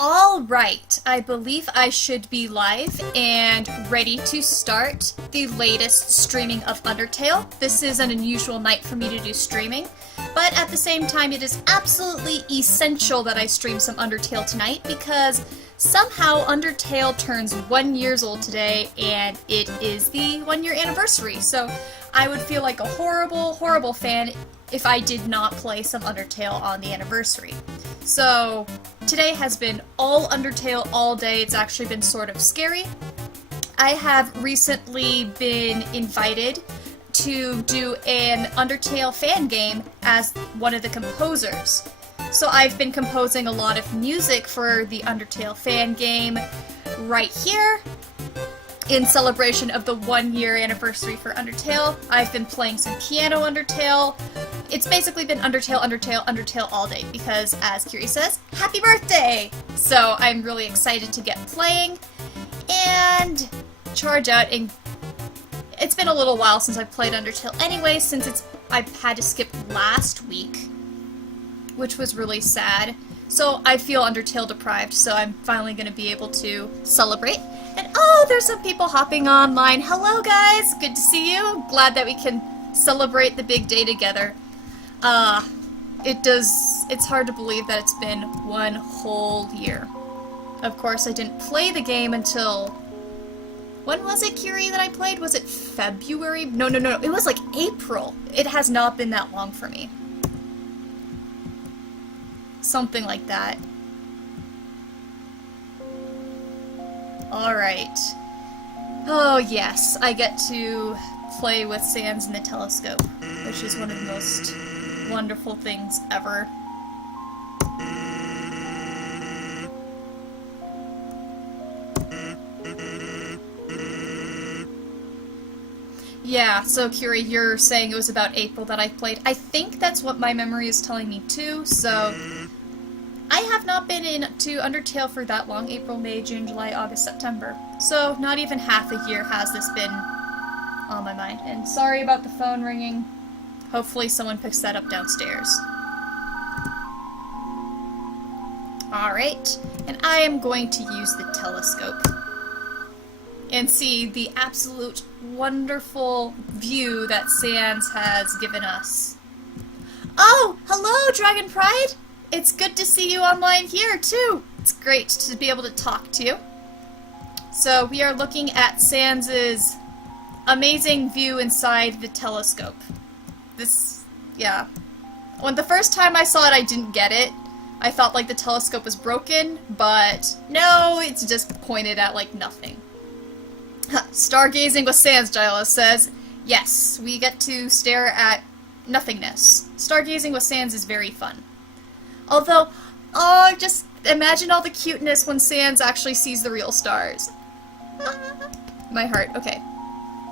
Alright, I believe I should be live and ready to start the latest streaming of Undertale. This is an unusual night for me to do streaming, but at the same time it is absolutely essential that I stream some Undertale tonight because somehow Undertale turns 1 year old today and it is the 1 year anniversary, so I would feel like a horrible, horrible fan if I did not play some Undertale on the anniversary. So today has been all Undertale all day. It's actually been sort of scary. I have recently been invited to do an Undertale fan game as one of the composers. So I've been composing a lot of music for the Undertale fan game right here. In celebration of the 1 year anniversary for Undertale, I've been playing some piano Undertale. It's basically been Undertale, Undertale, Undertale all day because, as Kiri says, happy birthday! So I'm really excited to get playing and charge out. And it's been a little while since I've played Undertale anyway, since I've had to skip last week, which was really sad. So I feel Undertale deprived, so I'm finally going to be able to celebrate. And oh, there's some people hopping online. Hello guys, good to see you. Glad that we can celebrate the big day together. It's hard to believe that it's been 1 whole year. Of course, I didn't play the game until... When was it, Kiri, that I played? Was it February? No, it was like April. It has not been that long for me. Something like that. Alright. Oh yes, I get to play with Sans in the telescope, which is one of the most wonderful things ever. Yeah, so Kiri, you're saying it was about April that I played. I think that's what my memory is telling me too, so... I have not been into Undertale for that long. April, May, June, July, August, September. So not even half a year has this been on my mind. And sorry about the phone ringing. Hopefully someone picks that up downstairs. Alright, and I am going to use the telescope and see the absolute wonderful view that Sans has given us. Oh, hello, Dragon Pride! It's good to see you online here, too! It's great to be able to talk to you. So, we are looking at Sans's amazing view inside the telescope. Yeah. When the first time I saw it, I didn't get it. I thought, like, the telescope was broken, but no, it's just pointed at, like, nothing. Stargazing with Sans, Giles says. Yes, we get to stare at nothingness. Stargazing with Sans is very fun. Although, oh, just imagine all the cuteness when Sans actually sees the real stars. My heart. Okay.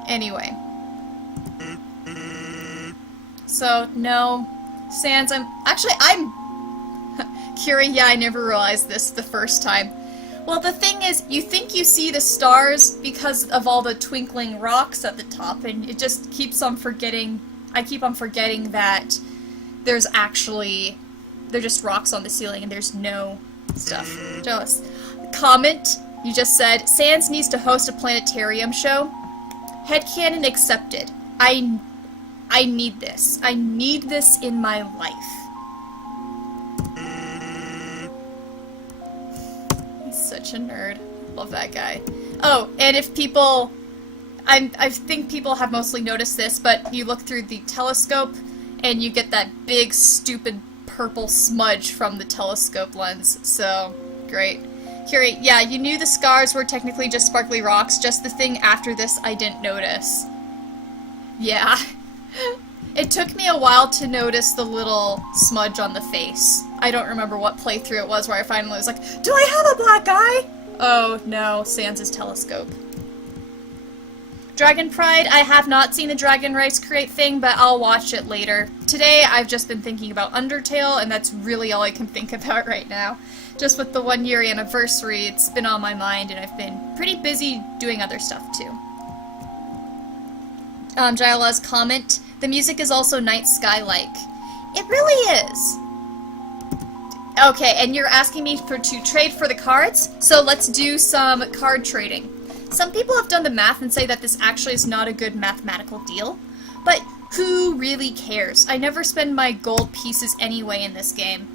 Anyway. So, no. Sans, I'm... Kiri, yeah, I never realized this the first time. Well, the thing is, you think you see the stars because of all the twinkling rocks at the top, and it just keeps on forgetting... I keep on forgetting that there's actually... They're just rocks on the ceiling and there's no stuff. Jealous. Comment, you just said, Sans needs to host a planetarium show. Headcanon accepted. I need this. I need this in my life. He's such a nerd. Love that guy. Oh, and if people... I think people have mostly noticed this, but you look through the telescope and you get that big, stupid purple smudge from the telescope lens, so great. Kiri, yeah, you knew the scars were technically just sparkly rocks, just the thing after this I didn't notice. Yeah. It took me a while to notice the little smudge on the face. I don't remember what playthrough it was where I finally was like, do I have a black eye? Oh no, Sans' telescope. Dragon Pride, I have not seen the Dragon Rice Create thing, but I'll watch it later. Today, I've just been thinking about Undertale, and that's really all I can think about right now. Just with the 1 year anniversary, it's been on my mind, and I've been pretty busy doing other stuff, too. Jaila's comment, the music is also night sky-like. It really is. Okay, and you're asking me to trade for the cards? So let's do some card trading. Some people have done the math and say that this actually is not a good mathematical deal, but who really cares? I never spend my gold pieces anyway in this game.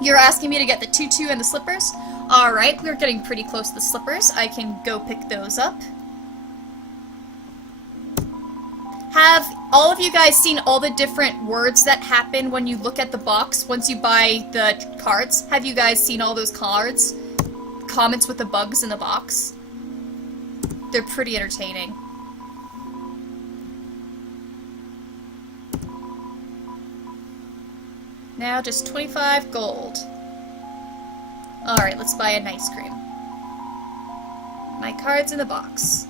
You're asking me to get the tutu and the slippers? Alright, we're getting pretty close to the slippers. I can go pick those up. Have all of you guys seen all the different words that happen when you look at the box once you buy the cards? Have you guys seen all those cards? Comments with the bugs in the box? They're pretty entertaining. Now just 25 gold. Alright, let's buy an ice cream. My card's in the box.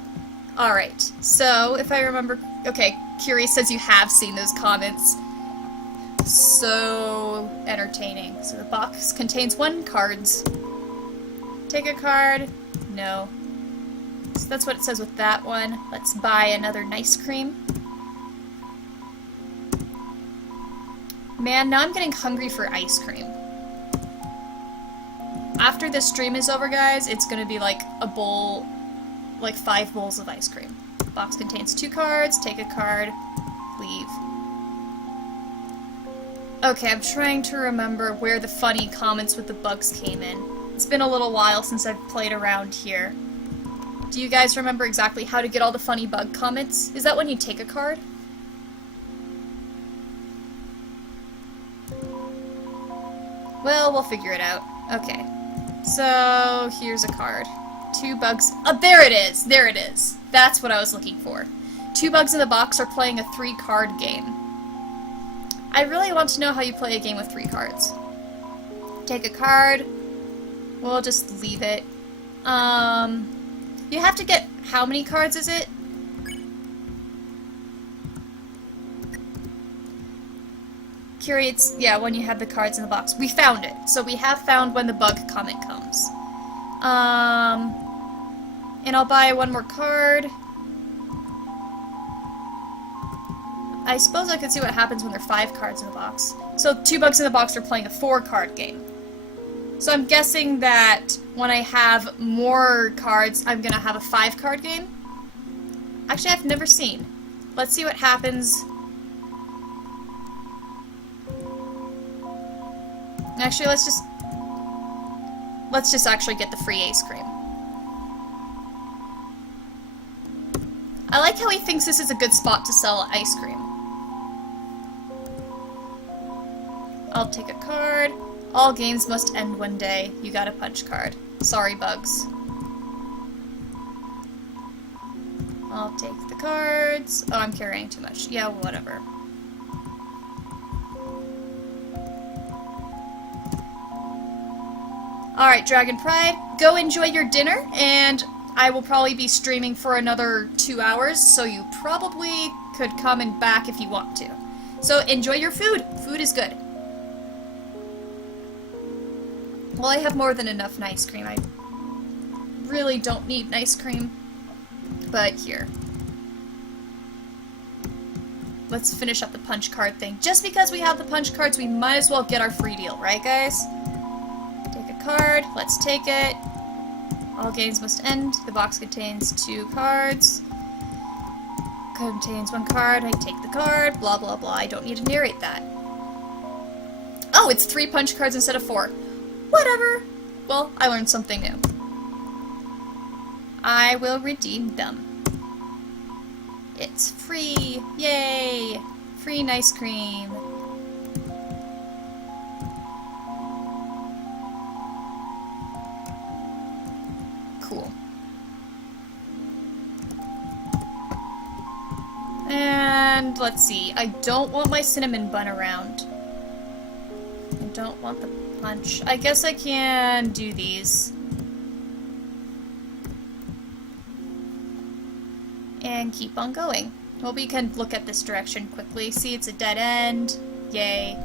Alright, so if I remember... Okay, Curious says you have seen those comments. So entertaining. So the box contains 1 cards. Take a card. No. So that's what it says with that one. Let's buy another ice cream. Man, now I'm getting hungry for ice cream. After this stream is over, guys, it's gonna be like a bowl, like 5 bowls of ice cream. The box contains 2 cards, take a card, leave. Okay, I'm trying to remember where the funny comments with the bugs came in. It's been a little while since I've played around here. Do you guys remember exactly how to get all the funny bug comments? Is that when you take a card? Well, we'll figure it out. Okay. So, here's a card. 2 bugs. Oh, there it is! There it is. That's what I was looking for. 2 bugs in the box are playing a 3-card game. I really want to know how you play a game with 3 cards. Take a card. We'll just leave it. You have to get... How many cards is it? Curates, yeah, when you have the cards in the box. We found it. So we have found when the bug comment comes. And I'll buy 1 more card. I suppose I could see what happens when there are 5 cards in the box. So 2 bugs in the box are playing a 4-card game. So I'm guessing that when I have more cards, I'm gonna have a 5-card game. Actually, I've never seen. Let's see what happens. Actually, let's just actually get the free ice cream. I like how he thinks this is a good spot to sell ice cream. I'll take a card. All games must end one day. You got a punch card. Sorry, bugs. I'll take the cards. Oh, I'm carrying too much. Yeah, whatever. Alright, Dragon Pride, go enjoy your dinner, and I will probably be streaming for another 2 hours, so you probably could come and back if you want to. So enjoy your food. Food is good. Well, I have more than enough ice cream. I really don't need ice cream. But here. Let's finish up the punch card thing. Just because we have the punch cards, we might as well get our free deal, right, guys? Take a card. Let's take it. All games must end. The box contains 2 cards. Contains 1 card. I take the card. Blah, blah, blah. I don't need to narrate that. Oh, it's 3 punch cards instead of 4. Whatever. Well, I learned something new. I will redeem them. It's free. Yay! Free ice cream. Cool. And let's see. I don't want my cinnamon bun around. I don't want the punch. I guess I can do these. And keep on going. Well, we can look at this direction quickly. See, it's a dead end. Yay.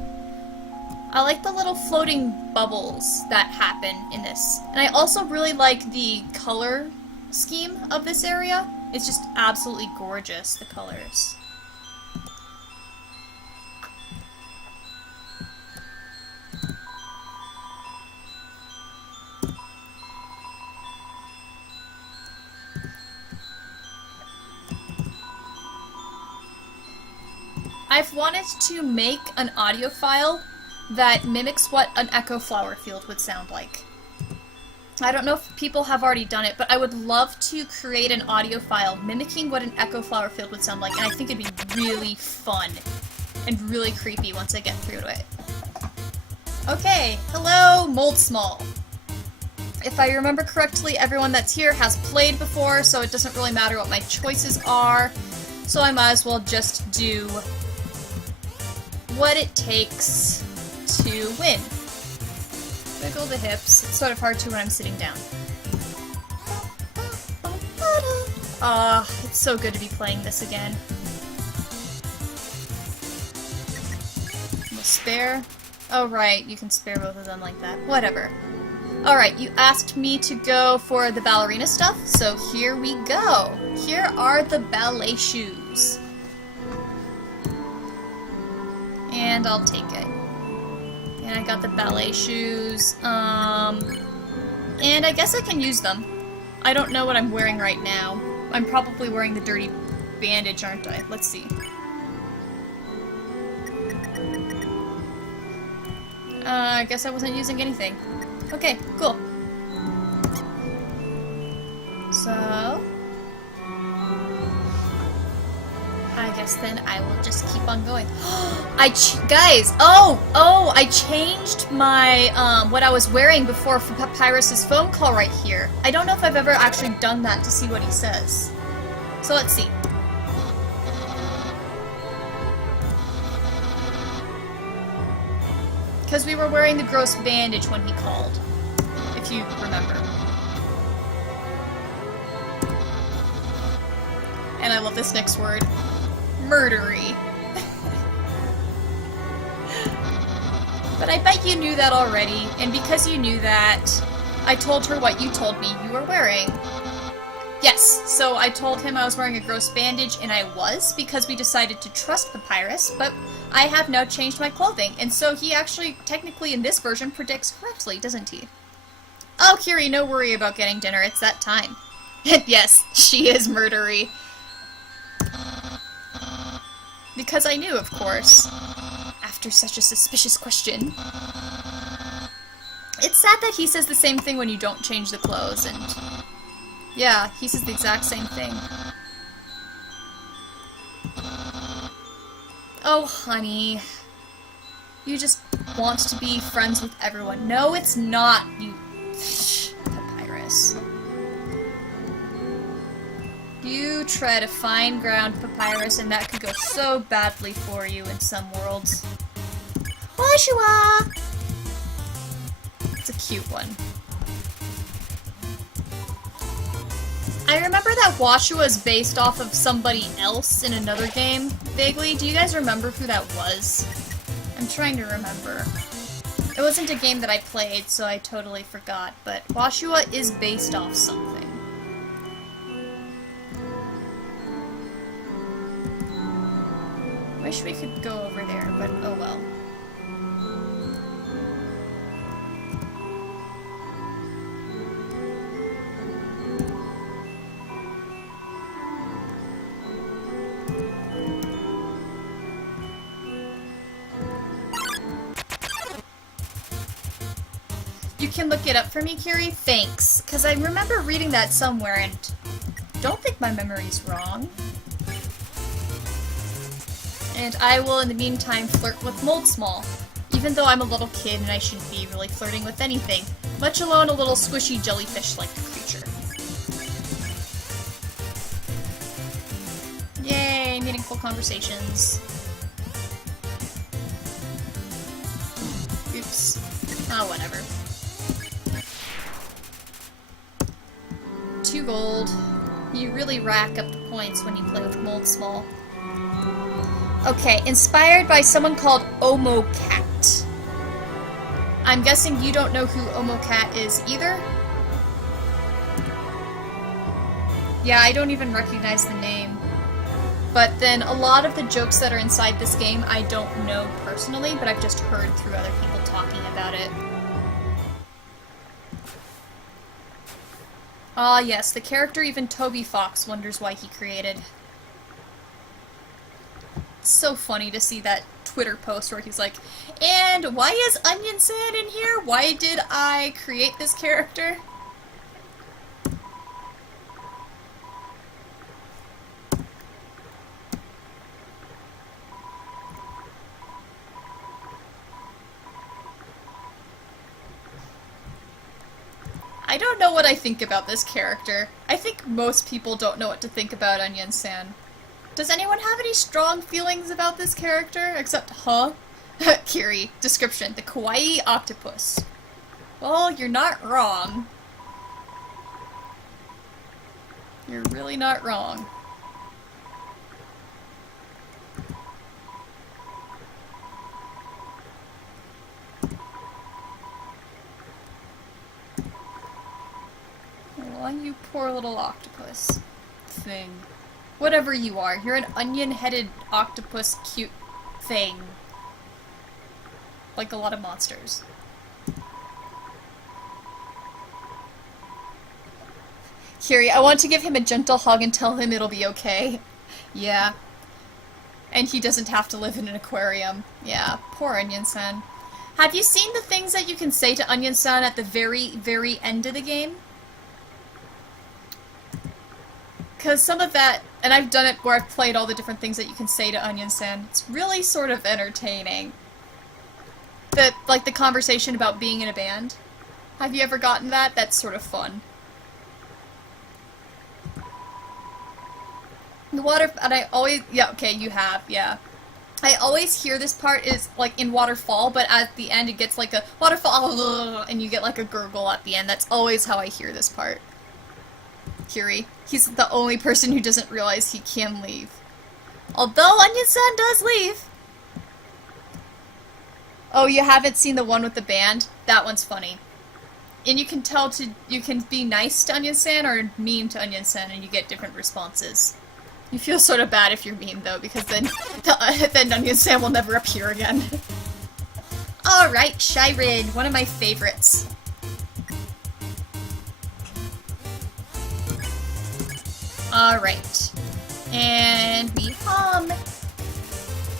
I like the little floating bubbles that happen in this. And I also really like the color scheme of this area. It's just absolutely gorgeous, the colors. I've wanted to make an audio file that mimics what an echo flower field would sound like. I don't know if people have already done it, but I would love to create an audio file mimicking what an echo flower field would sound like, and I think it'd be really fun and really creepy once I get through to it. Okay, hello, Mold Small. If I remember correctly, everyone that's here has played before, so it doesn't really matter what my choices are, so I might as well just do what it takes to win. Wiggle the hips. It's sort of hard to when I'm sitting down. It's so good to be playing this again. We'll spare. Oh right, you can spare both of them like that. Whatever. Alright, you asked me to go for the ballerina stuff, so here we go. Here are the ballet shoes. And I'll take it. And I got the ballet shoes, and I guess I can use them. I don't know what I'm wearing right now. I'm probably wearing the dirty bandage, aren't I? Let's see. I guess I wasn't using anything. Okay, cool. So... I guess then I will just keep on going. Guys! I changed my, what I was wearing before for Papyrus's phone call right here. I don't know if I've ever actually done that to see what he says. So let's see. Because we were wearing the gross bandage when he called, if you remember. And I love this next word. Murdery. But I bet you knew that already, and because you knew that, I told her what you told me you were wearing. Yes, so I told him I was wearing a gross bandage, and I was, because we decided to trust Papyrus, but I have now changed my clothing, and so he actually, technically in this version, predicts correctly, doesn't he? Oh, Kiri, no worry about getting dinner, it's that time. And yes, she is murdery. Because I knew, of course. After such a suspicious question. It's sad that he says the same thing when you don't change the clothes, and... yeah, he says the exact same thing. Oh, honey. You just want to be friends with everyone. No, it's not, you... Papyrus. You tread a fine ground, Papyrus, and that could go so badly for you in some worlds. Washua! It's a cute one. I remember that Washua is based off of somebody else in another game, vaguely. Do you guys remember who that was? I'm trying to remember. It wasn't a game that I played, so I totally forgot, but Washua is based off something. Wish we could go over there, but oh well. You can look it up for me, Kiri? Thanks. Because I remember reading that somewhere and don't think my memory's wrong. And I will, in the meantime, flirt with Mold Small. Even though I'm a little kid and I shouldn't be really flirting with anything, much alone a little squishy jellyfish-like creature. Yay, meaningful conversations. Oops. Oh, whatever. 2 gold. You really rack up the points when you play with Mold Small. Okay, inspired by someone called Omocat. I'm guessing you don't know who Omocat is either? Yeah, I don't even recognize the name. But then a lot of the jokes that are inside this game I don't know personally, but I've just heard through other people talking about it. Ah yes, the character even Toby Fox wonders why he created. It's so funny to see that Twitter post where he's like, and why is Onion San in here? Why did I create this character? I don't know what I think about this character. I think most people don't know what to think about Onion San. Does anyone have any strong feelings about this character? Except, huh? Kiri. Description. The kawaii octopus. Well, you're not wrong. You're really not wrong. Oh, you poor little octopus thing. Whatever you are, you're an onion-headed octopus cute thing. Like a lot of monsters. Kiri, I want to give him a gentle hug and tell him it'll be okay. Yeah. And he doesn't have to live in an aquarium. Yeah, poor Onion-san. Have you seen the things that you can say to Onion-san at the very, very end of the game? Because some of that, and I've done it where I've played all the different things that you can say to Onion-san, it's really sort of entertaining. Like the conversation about being in a band. Have you ever gotten that? That's sort of fun. The water, and I always, yeah, okay, you have, yeah. I always hear this part is, like, in Waterfall, but at the end it gets like a waterfall, and you get like a gurgle at the end. That's always how I hear this part. Kiri. He's the only person who doesn't realize he can leave. Although Onion-san does leave. Oh, you haven't seen the one with the band? That one's funny. And you can tell you can be nice to Onion-san or mean to Onion-san and you get different responses. You feel sort of bad if you're mean though, because then Onion-san will never appear again. Alright, Shiren, one of my favorites. Alright. And we hum.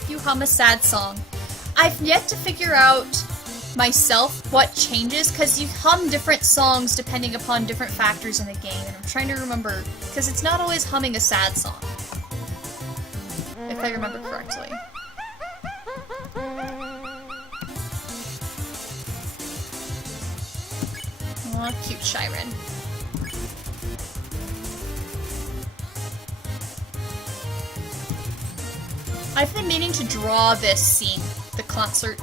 You hum a sad song. I've yet to figure out myself what changes, because you hum different songs depending upon different factors in the game, and I'm trying to remember, because it's not always humming a sad song. If I remember correctly. Aw, cute Shiren. I've been meaning to draw this scene, the concert.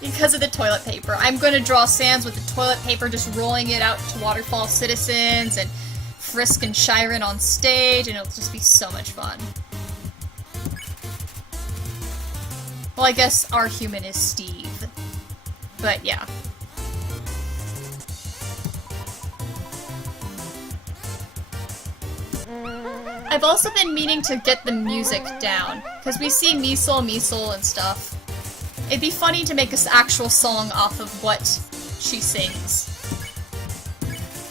Because of the toilet paper. I'm gonna draw Sans with the toilet paper, just rolling it out to Waterfall citizens, and Frisk and Shiren on stage, and it'll just be so much fun. Well, I guess our human is Steve. But yeah. I've also been meaning to get the music down, because we see Measle and stuff. It'd be funny to make an actual song off of what she sings.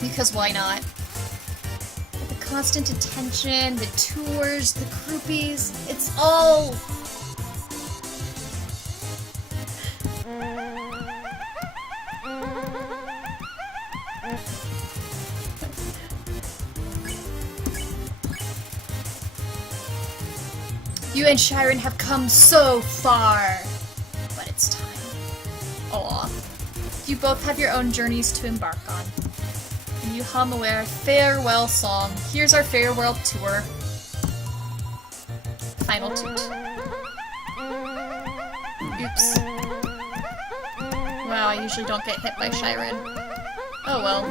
Because why not? The constant attention, the tours, the groupies, it's all... You and Shiren have come so far, but it's time. Aw. You both have your own journeys to embark on. And you hum away our farewell song. Here's our farewell tour. Final toot. Oops. Wow, I usually don't get hit by Shiren. Oh well.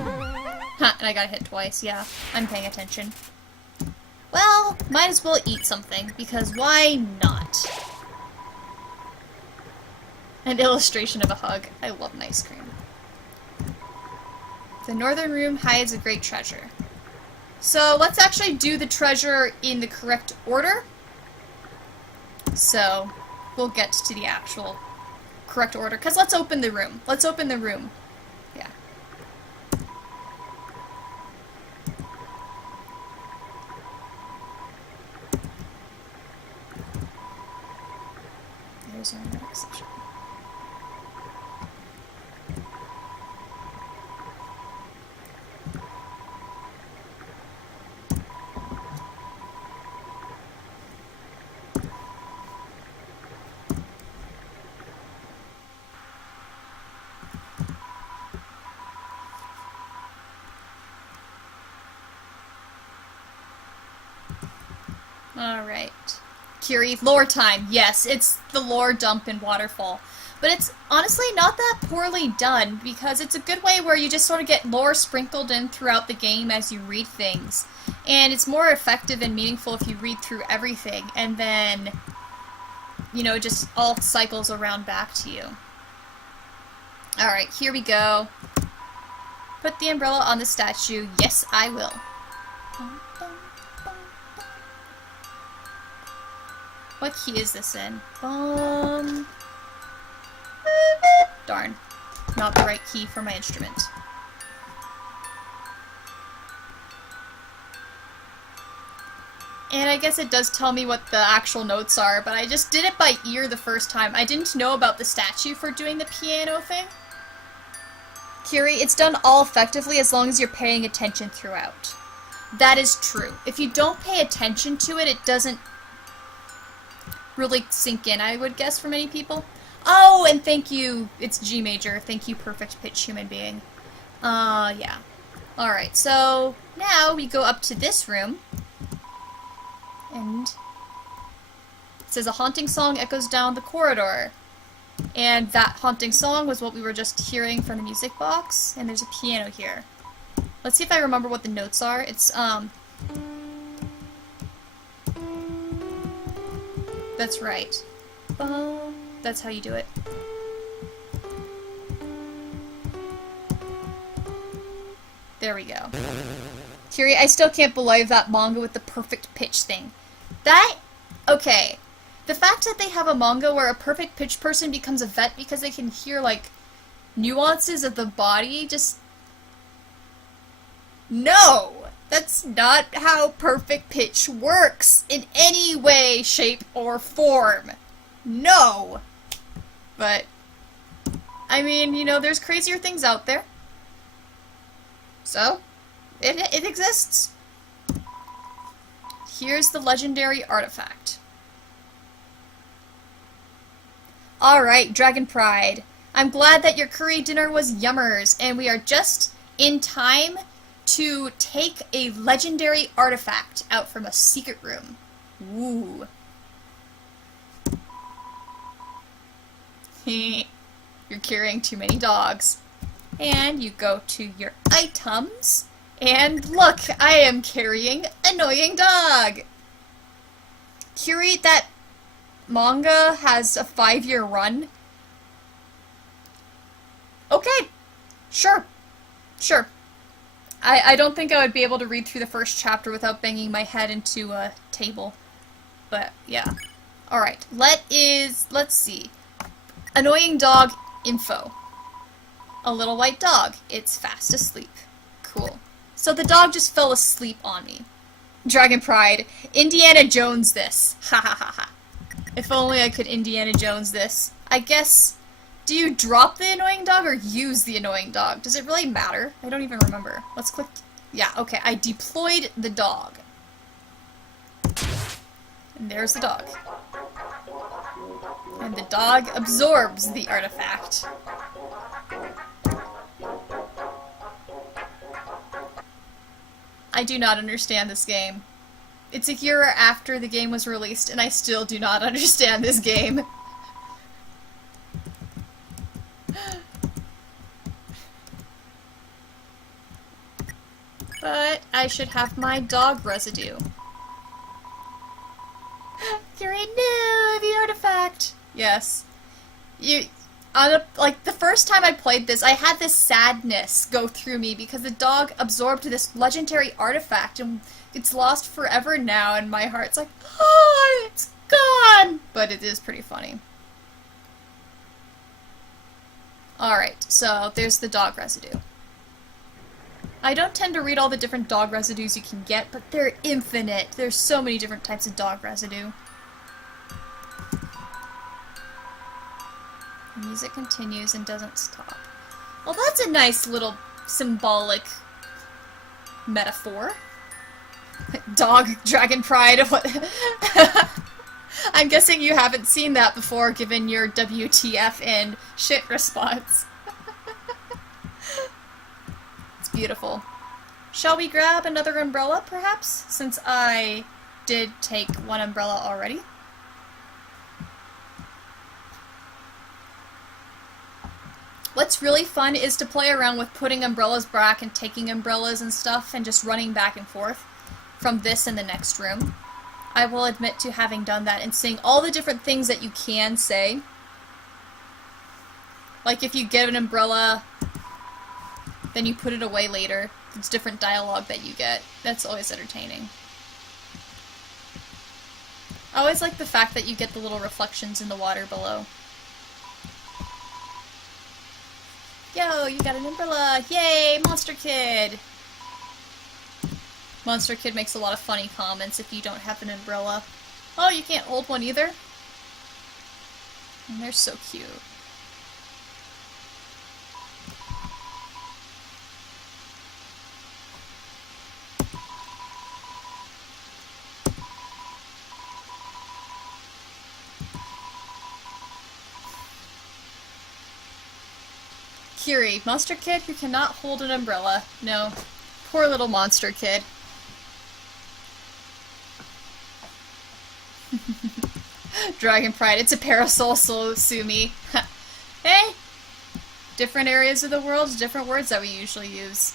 Huh, and I got hit twice, yeah. I'm paying attention. Well, might as well eat something, because why not? An illustration of a hug. I love an ice cream. The northern room hides a great treasure. So, let's actually do the treasure in the correct order. So, we'll get to the actual correct order, because let's open the room. Let's open the room. Yeah. is there an exception? Alright. Kiri, lore time. Yes, it's the lore dump in Waterfall. But it's honestly not that poorly done, because it's a good way where you just sort of get lore sprinkled in throughout the game as you read things. And it's more effective and meaningful if you read through everything, and then, you know, just all cycles around back to you. Alright, here we go. Put the umbrella on the statue. Yes, I will. What key is this in? Darn. Not the right key for my instrument. And I guess it does tell me what the actual notes are, but I just did it by ear the first time. I didn't know about the statue for doing the piano thing. Kiri, it's done all effectively as long as you're paying attention throughout. That is true. If you don't pay attention to it, it doesn't really sink in, I would guess, for many people. Oh, and thank you, it's G major. Thank you, perfect pitch human being. Yeah. Alright, so now we go up to this room. And it says a haunting song echoes down the corridor. And that haunting song was what we were just hearing from the music box. And there's a piano here. Let's see if I remember what the notes are. It's, that's right. That's how you do it. There we go. Kiri, I still can't believe that manga with the perfect pitch thing. That, okay. The fact that they have a manga where a perfect pitch person becomes a vet because they can hear, like, nuances of the body, just... No! That's not how perfect pitch works in any way, shape, or form. No! But, I mean, you know, there's crazier things out there. So, it exists. Here's the legendary artifact. Alright, Dragon Pride. I'm glad that your curry dinner was yummers, and we are just in time to take a legendary artifact out from a secret room. Ooh. You're carrying too many dogs. And you go to your items, and look, I am carrying Annoying Dog! Kiri, that manga has a 5-year run. Okay. Sure. Sure. I don't think I would be able to read through the first chapter without banging my head into a table. But, yeah. Alright, let's see. Annoying Dog info. A little white dog. It's fast asleep. Cool. So the dog just fell asleep on me. Dragon Pride. Indiana Jones this. Ha ha ha ha. If only I could Indiana Jones this. I guess... Do you drop the annoying dog or use the annoying dog? Does it really matter? I don't even remember. Let's click... Yeah, okay. I deployed the dog. And there's the dog. And the dog absorbs the artifact. I do not understand this game. It's a year after the game was released, and I still do not understand this game. But I should have my dog residue. You're in the artifact. Yes. Like, the first time I played this, I had this sadness go through me because the dog absorbed this legendary artifact and it's lost forever now, and my heart's like, oh, it's gone! But it is pretty funny. Alright, so there's the dog residue. I don't tend to read all the different dog residues you can get, but they're infinite. There's so many different types of dog residue. The music continues and doesn't stop. Well, that's a nice little symbolic metaphor. Dog Dragon Pride. What? I'm guessing you haven't seen that before, given your WTF and shit response. It's beautiful. Shall we grab another umbrella, perhaps? Since I did take one umbrella already. What's really fun is to play around with putting umbrellas back and taking umbrellas and stuff and just running back and forth from this in the next room. I will admit to having done that and seeing all the different things that you can say. Like if you get an umbrella, then you put it away later. It's different dialogue that you get. That's always entertaining. I always like the fact that you get the little reflections in the water below. Yo, you got an umbrella! Yay, Monster Kid! Monster Kid makes a lot of funny comments if you don't have an umbrella. Oh, you can't hold one either? And they're so cute. Kiri, Monster Kid, you cannot hold an umbrella. No. Poor little Monster Kid. Dragon Pride, it's a parasol, so sue me. Hey! Different areas of the world, different words that we usually use.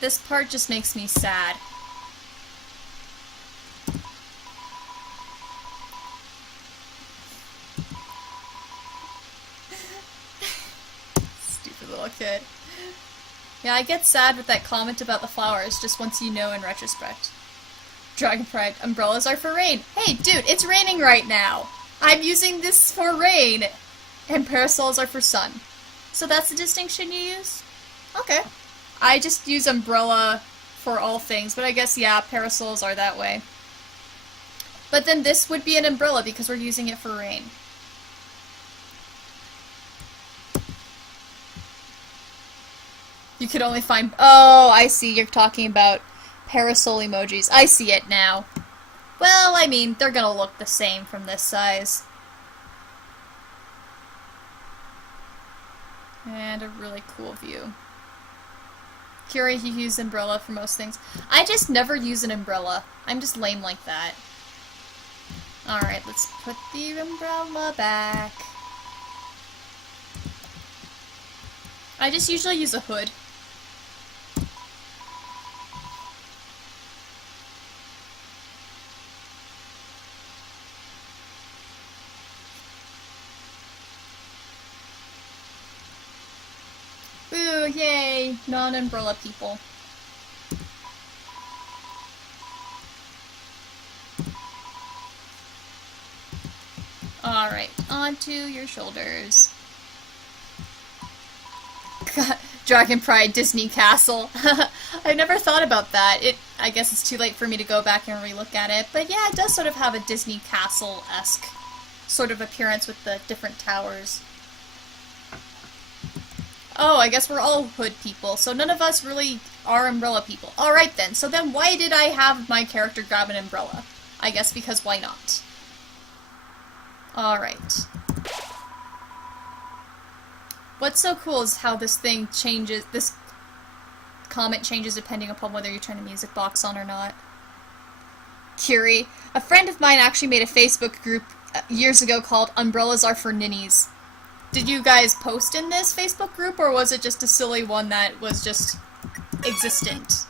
This part just makes me sad. Stupid little kid. Yeah, I get sad with that comment about the flowers, just once you know in retrospect. Dragon Pride, umbrellas are for rain. Hey, dude, it's raining right now! I'm using this for rain! And parasols are for sun. So that's the distinction you use? Okay. I just use umbrella for all things, but I guess, yeah, parasols are that way. But then this would be an umbrella because we're using it for rain. You could only find... Oh, I see. You're talking about parasol emojis. I see it now. Well, I mean, they're gonna look the same from this size. And a really cool view. Kiri, you use umbrella for most things. I just never use an umbrella. I'm just lame like that. Alright, let's put the umbrella back. I just usually use a hood. Ooh, yay! Non-umbrella people. Alright, onto your shoulders. God, Dragon Pride Disney Castle. I've never thought about that. I guess it's too late for me to go back and relook at it, but yeah, it does sort of have a Disney Castle-esque sort of appearance with the different towers. Oh, I guess we're all hood people, so none of us really are umbrella people. Alright then, so then why did I have my character grab an umbrella? I guess because why not? Alright. What's so cool is how this thing changes, this comment changes depending upon whether you turn the music box on or not. Kiri, a friend of mine actually made a Facebook group years ago called Umbrellas Are for Ninnies. Did you guys post in this Facebook group, or was it just a silly one that was just existent?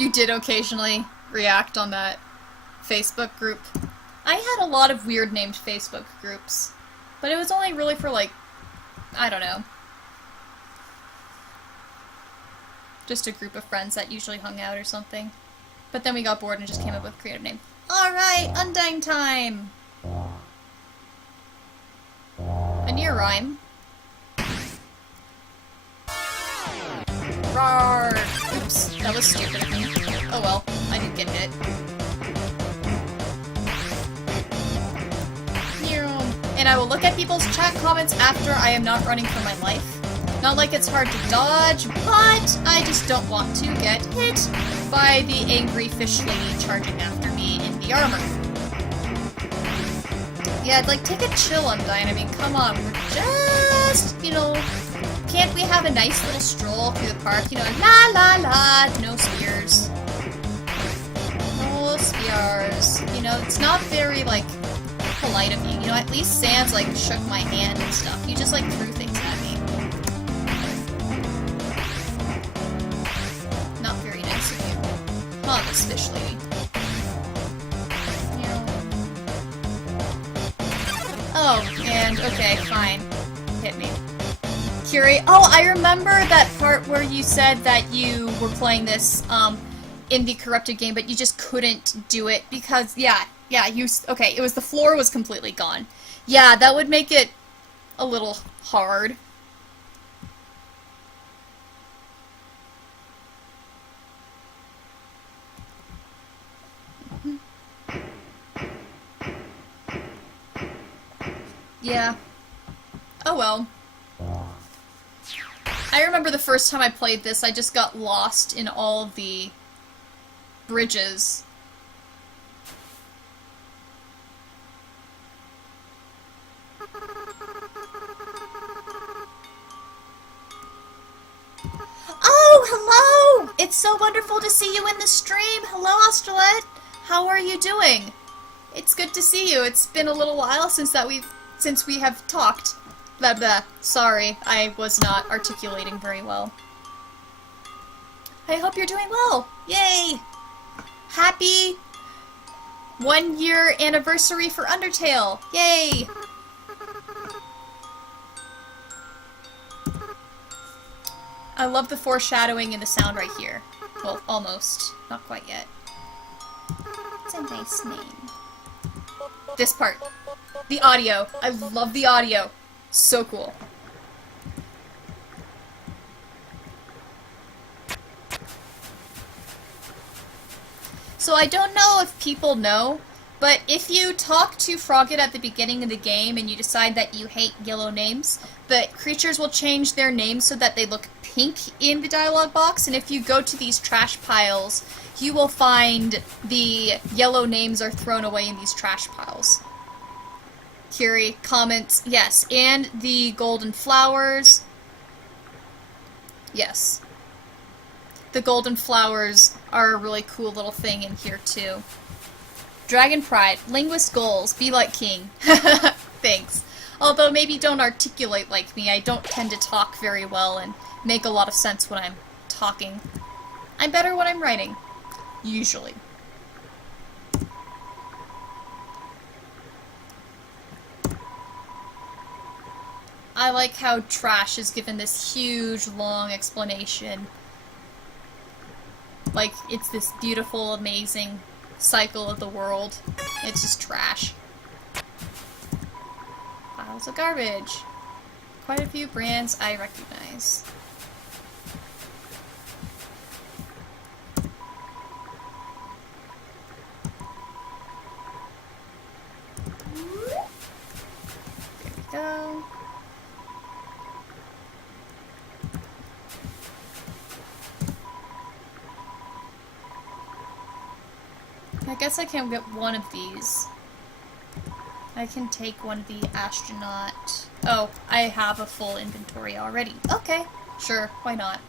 You did occasionally react on that Facebook group. I had a lot of weird named Facebook groups, but it was only really for, like, I don't know. Just a group of friends that usually hung out or something. But then we got bored and just came up with a creative name. Alright, Undying time! A near rhyme. Roar! Oops, that was stupid of me. Oh well, I didn't get hit. And I will look at people's chat comments after I am not running for my life. Not like it's hard to dodge, but I just don't want to get hit by the angry fish lady charging after me in the armor. Yeah, like, take a chill, Undyne. I mean, come on, we're just, you know, can't we have a nice little stroll through the park? You know, la la la, no spears. No spears. You know, it's not very, like, polite of you. You know, at least Sans, like, shook my hand and stuff. You just, like, threw things at me. Not very nice of you. Oh, this fish lady. Oh, and, okay, fine. Hit me. Curie. Oh, I remember that part where you said that you were playing this, in the corrupted game, but you just couldn't do it because, yeah, okay, it was the floor was completely gone. Yeah, that would make it a little hard. Yeah. Oh well. I remember the first time I played this, I just got lost in all of the bridges. Oh, hello! It's so wonderful to see you in the stream. Hello, Australet. How are you doing? It's good to see you. It's been a little while since we have talked. Blah blah. Sorry, I was not articulating very well. I hope you're doing well. Yay! Happy 1-year anniversary for Undertale. Yay! I love the foreshadowing in the sound right here. Well, almost. Not quite yet. It's a nice name. This part. The audio. I love the audio. So cool. So I don't know if people know, but if you talk to Frogget at the beginning of the game and you decide that you hate yellow names, the creatures will change their names so that they look pink in the dialogue box, and if you go to these trash piles, you will find the yellow names are thrown away in these trash piles. Curie comments, yes, and the golden flowers. Yes. The golden flowers are a really cool little thing in here, too. Dragon Pride. Linguist goals. Be like King. Thanks. Although maybe don't articulate like me. I don't tend to talk very well and make a lot of sense when I'm talking. I'm better when I'm writing. Usually. I like how Trash is given this huge, long explanation. Like, it's this beautiful, amazing cycle of the world. It's just trash. Piles of garbage. Quite a few brands I recognize. There we go. I guess I can get one of these. I can take one of the astronaut... Oh, I have a full inventory already. Okay, sure, why not?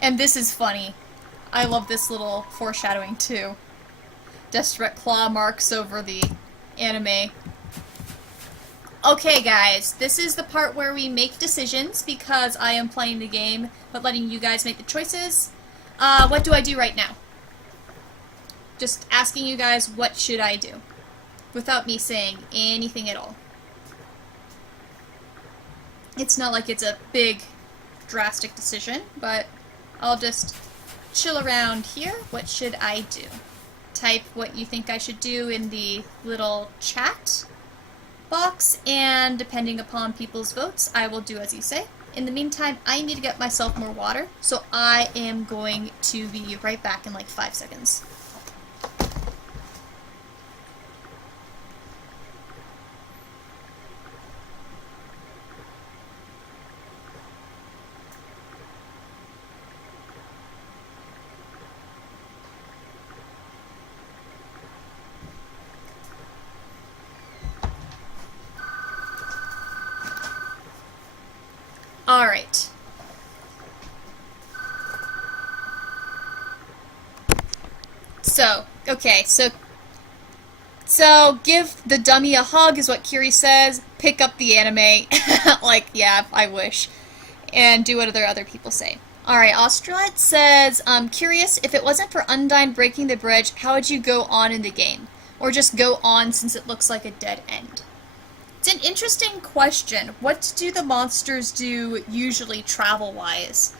And this is funny. I love this little foreshadowing too. Desperate claw marks over the anime. Okay guys, this is the part where we make decisions because I am playing the game, but letting you guys make the choices. What do I do right now? Just asking you guys, what should I do? Without me saying anything at all. It's not like it's a big, drastic decision, but I'll just chill around here. What should I do? Type what you think I should do in the little chat box, and depending upon people's votes, I will do as you say. In the meantime, I need to get myself more water, so I am going to be right back in like 5 seconds. Alright. So, okay, so give the dummy a hug is what Kiri says, pick up the anime, like, yeah, I wish, and do what other people say. Alright, Australit says, curious, if it wasn't for Undyne breaking the bridge, how would you go on in the game? Or just go on since it looks like a dead end? It's an interesting question. What do the monsters do usually travel-wise?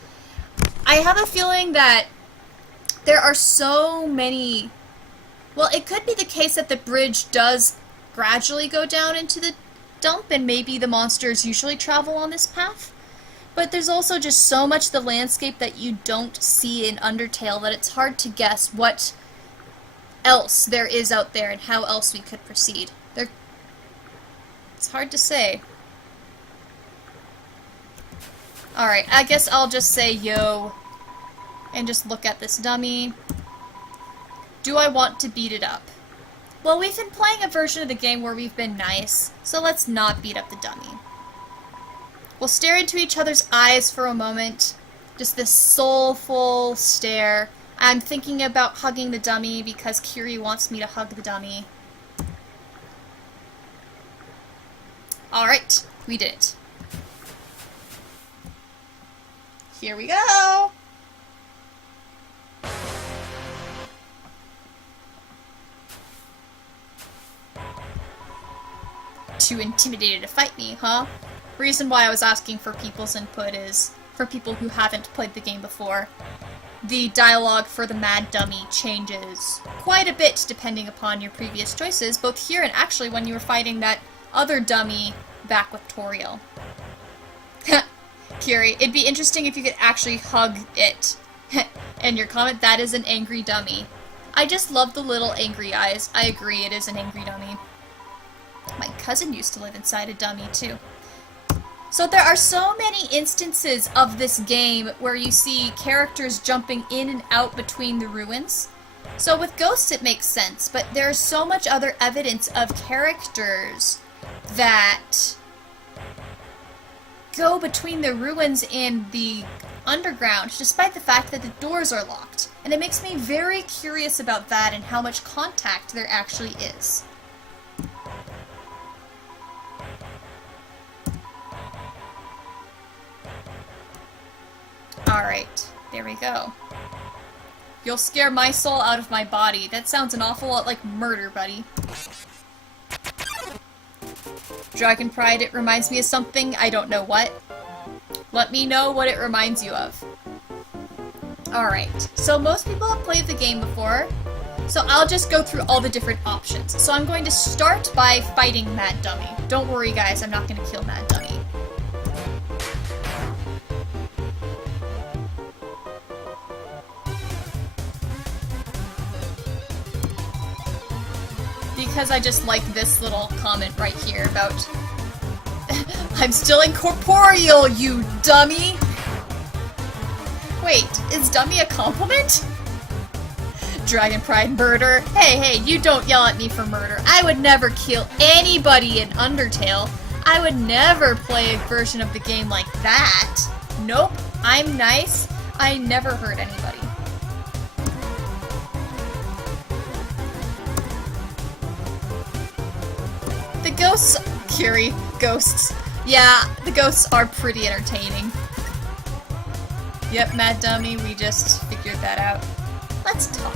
I have a feeling that there are so many... Well, it could be the case that the bridge does gradually go down into the dump, and maybe the monsters usually travel on this path. But there's also just so much of the landscape that you don't see in Undertale that it's hard to guess what else there is out there and how else we could proceed. It's hard to say. Alright, I guess I'll just say yo and just look at this dummy. Do I want to beat it up? Well, we've been playing a version of the game where we've been nice, so let's not beat up the dummy. We'll stare into each other's eyes for a moment. Just this soulful stare. I'm thinking about hugging the dummy because Kiri wants me to hug the dummy. Alright, we did it. Here we go! Too intimidated to fight me, huh? Reason why I was asking for people's input is, for people who haven't played the game before, the dialogue for the Mad Dummy changes quite a bit depending upon your previous choices, both here and actually when you were fighting that other dummy back with Toriel. Kiri, it'd be interesting if you could actually hug it. And your comment, that is an angry dummy. I just love the little angry eyes. I agree, it is an angry dummy. My cousin used to live inside a dummy, too. So there are so many instances of this game where you see characters jumping in and out between the ruins. So with ghosts it makes sense, but there's so much other evidence of characters that go between the ruins and the underground, despite the fact that the doors are locked. And it makes me very curious about that and how much contact there actually is. Alright, there we go. You'll scare my soul out of my body. That sounds an awful lot like murder, buddy. Dragon Pride, it reminds me of something, I don't know what. Let me know what it reminds you of. Alright, so most people have played the game before, so I'll just go through all the different options. So I'm going to start by fighting Mad Dummy. Don't worry guys, I'm not going to kill Mad Dummy. Because I just like this little comment right here about I'm still incorporeal, you dummy! Wait, is dummy a compliment? Dragon Pride murder? Hey, you don't yell at me for murder. I would never kill anybody in Undertale. I would never play a version of the game like that. Nope, I'm nice. I never hurt anybody. The ghosts... Kiri, ghosts. Yeah, the ghosts are pretty entertaining. Yep, Mad Dummy, we just figured that out. Let's talk.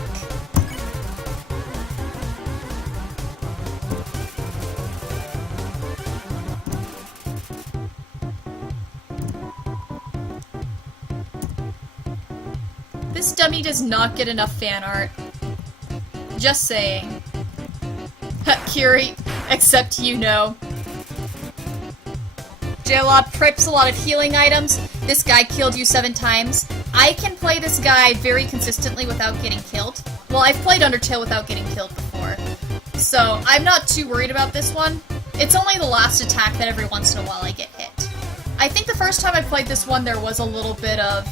This dummy does not get enough fan art. Just saying. Kiri, except you know. J-Law preps a lot of healing items. This guy killed you 7 times. I can play this guy very consistently without getting killed. Well, I've played Undertale without getting killed before. So, I'm not too worried about this one. It's only the last attack that every once in a while I get hit. I think the first time I played this one there was a little bit of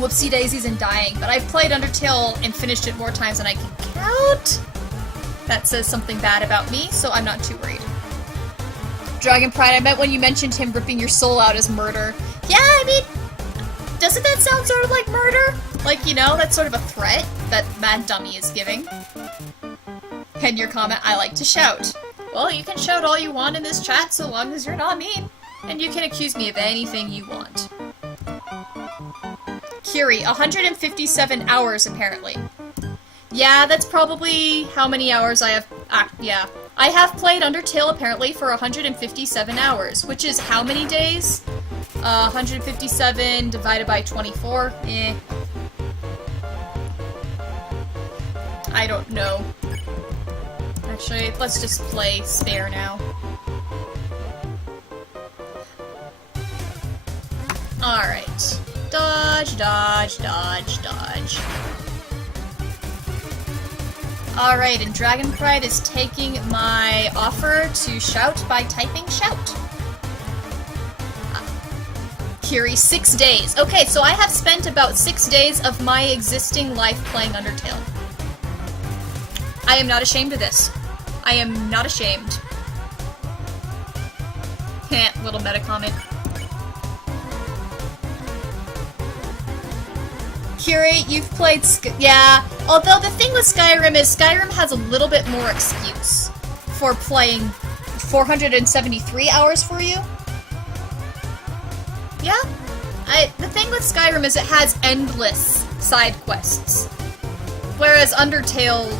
whoopsie daisies and dying, but I've played Undertale and finished it more times than I can count. That says something bad about me, so I'm not too worried. Dragon Pride, I meant when you mentioned him ripping your soul out as murder. Yeah, I mean, doesn't that sound sort of like murder? Like, you know, that's sort of a threat that Mad Dummy is giving. And your comment, I like to shout. Well, you can shout all you want in this chat so long as you're not mean. And you can accuse me of anything you want. Kiri, 157 hours apparently. Yeah, that's probably how many hours I have. Yeah. I have played Undertale apparently for 157 hours, which is how many days? 157 divided by 24? Eh. I don't know. Actually, let's just play Spare now. Alright. Dodge, dodge, dodge, dodge. Alright, and Dragon Pride is taking my offer to shout by typing shout. Kiri, 6 days. Okay, so I have spent about 6 days of my existing life playing Undertale. I am not ashamed of this. I am not ashamed. Heh, little meta comment. Kiri, you've played yeah, although the thing with Skyrim is Skyrim has a little bit more excuse for playing 473 hours for you. Yeah? The thing with Skyrim is it has endless side quests. Whereas Undertale,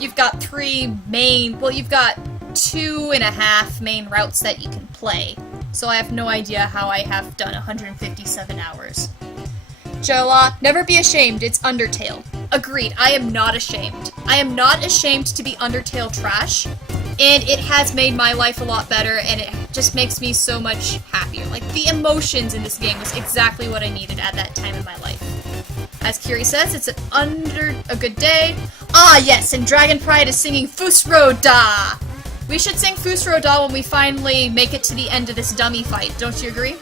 you've got 3 main, well, you've got 2.5 main routes that you can play. So I have no idea how I have done 157 hours. Jola, never be ashamed, it's Undertale. Agreed, I am not ashamed. I am not ashamed to be Undertale trash, and it has made my life a lot better, and it just makes me so much happier. Like, the emotions in this game was exactly what I needed at that time in my life. As Kiri says, it's a good day. Ah, yes, and Dragon Pride is singing Fusro Da! We should sing Fusro Da when we finally make it to the end of this dummy fight, don't you agree?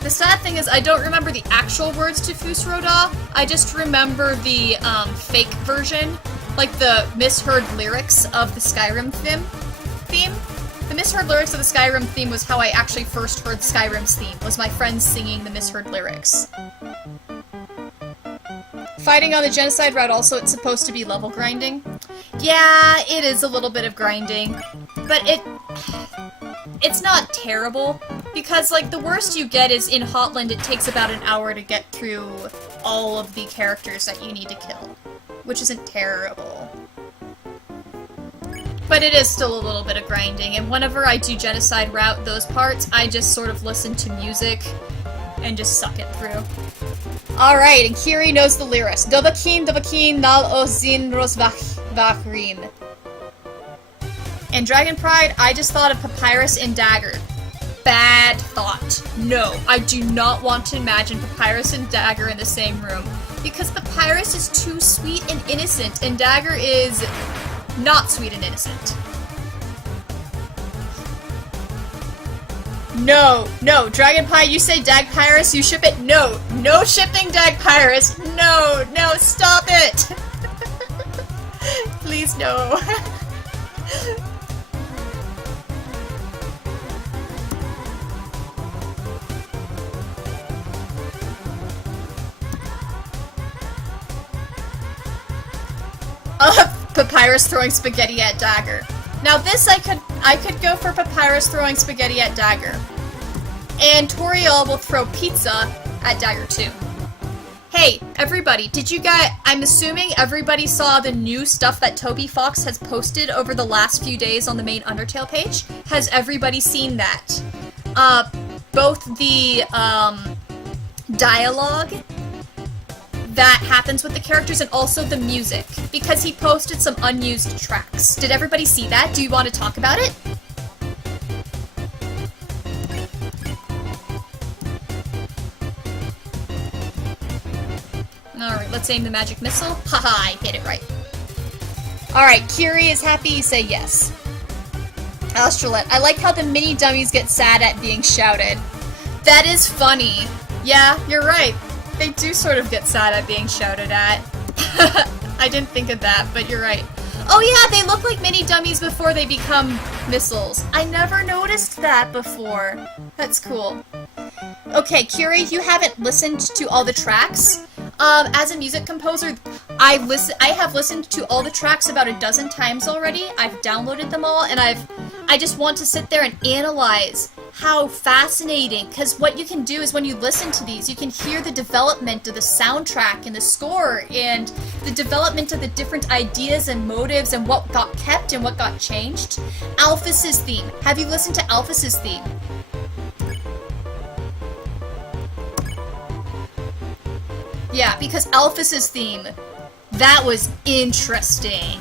The sad thing is I don't remember the actual words to Fusro Da, I just remember the fake version, like the misheard lyrics of the Skyrim theme. The misheard lyrics of the Skyrim theme was how I actually first heard Skyrim's theme, was my friends singing the misheard lyrics. Fighting on the genocide route also, it's supposed to be level grinding. Yeah, it is a little bit of grinding, but it's not terrible, because, like, the worst you get is in Hotland it takes about an hour to get through all of the characters that you need to kill, which isn't terrible. But it is still a little bit of grinding, and whenever I do genocide route, those parts, I just sort of listen to music and just suck it through. Alright, and Kiri knows the lyrics. Dovakin, nal ozin rosvachrin. And Dragon Pride, I just thought of Papyrus and Dagger. Bad thought. No, I do not want to imagine Papyrus and Dagger in the same room. Because Papyrus is too sweet and innocent, and Dagger is not sweet and innocent. No, no, Dragon Pie, you say Dagpyrus, you ship it? No, no shipping Dagpyrus. No, no, stop it. Please, no. Papyrus throwing spaghetti at Dagger. Now this I could go for Papyrus throwing spaghetti at Dagger. And Toriel will throw pizza at Dagger too. Hey, everybody, I'm assuming everybody saw the new stuff that Toby Fox has posted over the last few days on the main Undertale page? Has everybody seen that? Both the dialogue that happens with the characters and also the music, because he posted some unused tracks. Did everybody see that? Do you want to talk about it? Alright, let's aim the magic missile. Haha, I hit it right. Alright, Curie is happy, you say yes. Astrolette, I like how the mini dummies get sad at being shouted. That is funny. Yeah, you're right. They do sort of get sad at being shouted at. I didn't think of that, but you're right. Oh yeah, they look like mini dummies before they become missiles. I never noticed that before. That's cool. Okay, Curie, you haven't listened to all the tracks. As a music composer, I have listened to all the tracks about a dozen times already. I've downloaded them all, and I just want to sit there and analyze how fascinating, because what you can do is when you listen to these, you can hear the development of the soundtrack and the score, and the development of the different ideas and motives and what got kept and what got changed. Alphys's theme. Have you listened to Alphys's theme? Yeah, because Alphys's theme, that was interesting.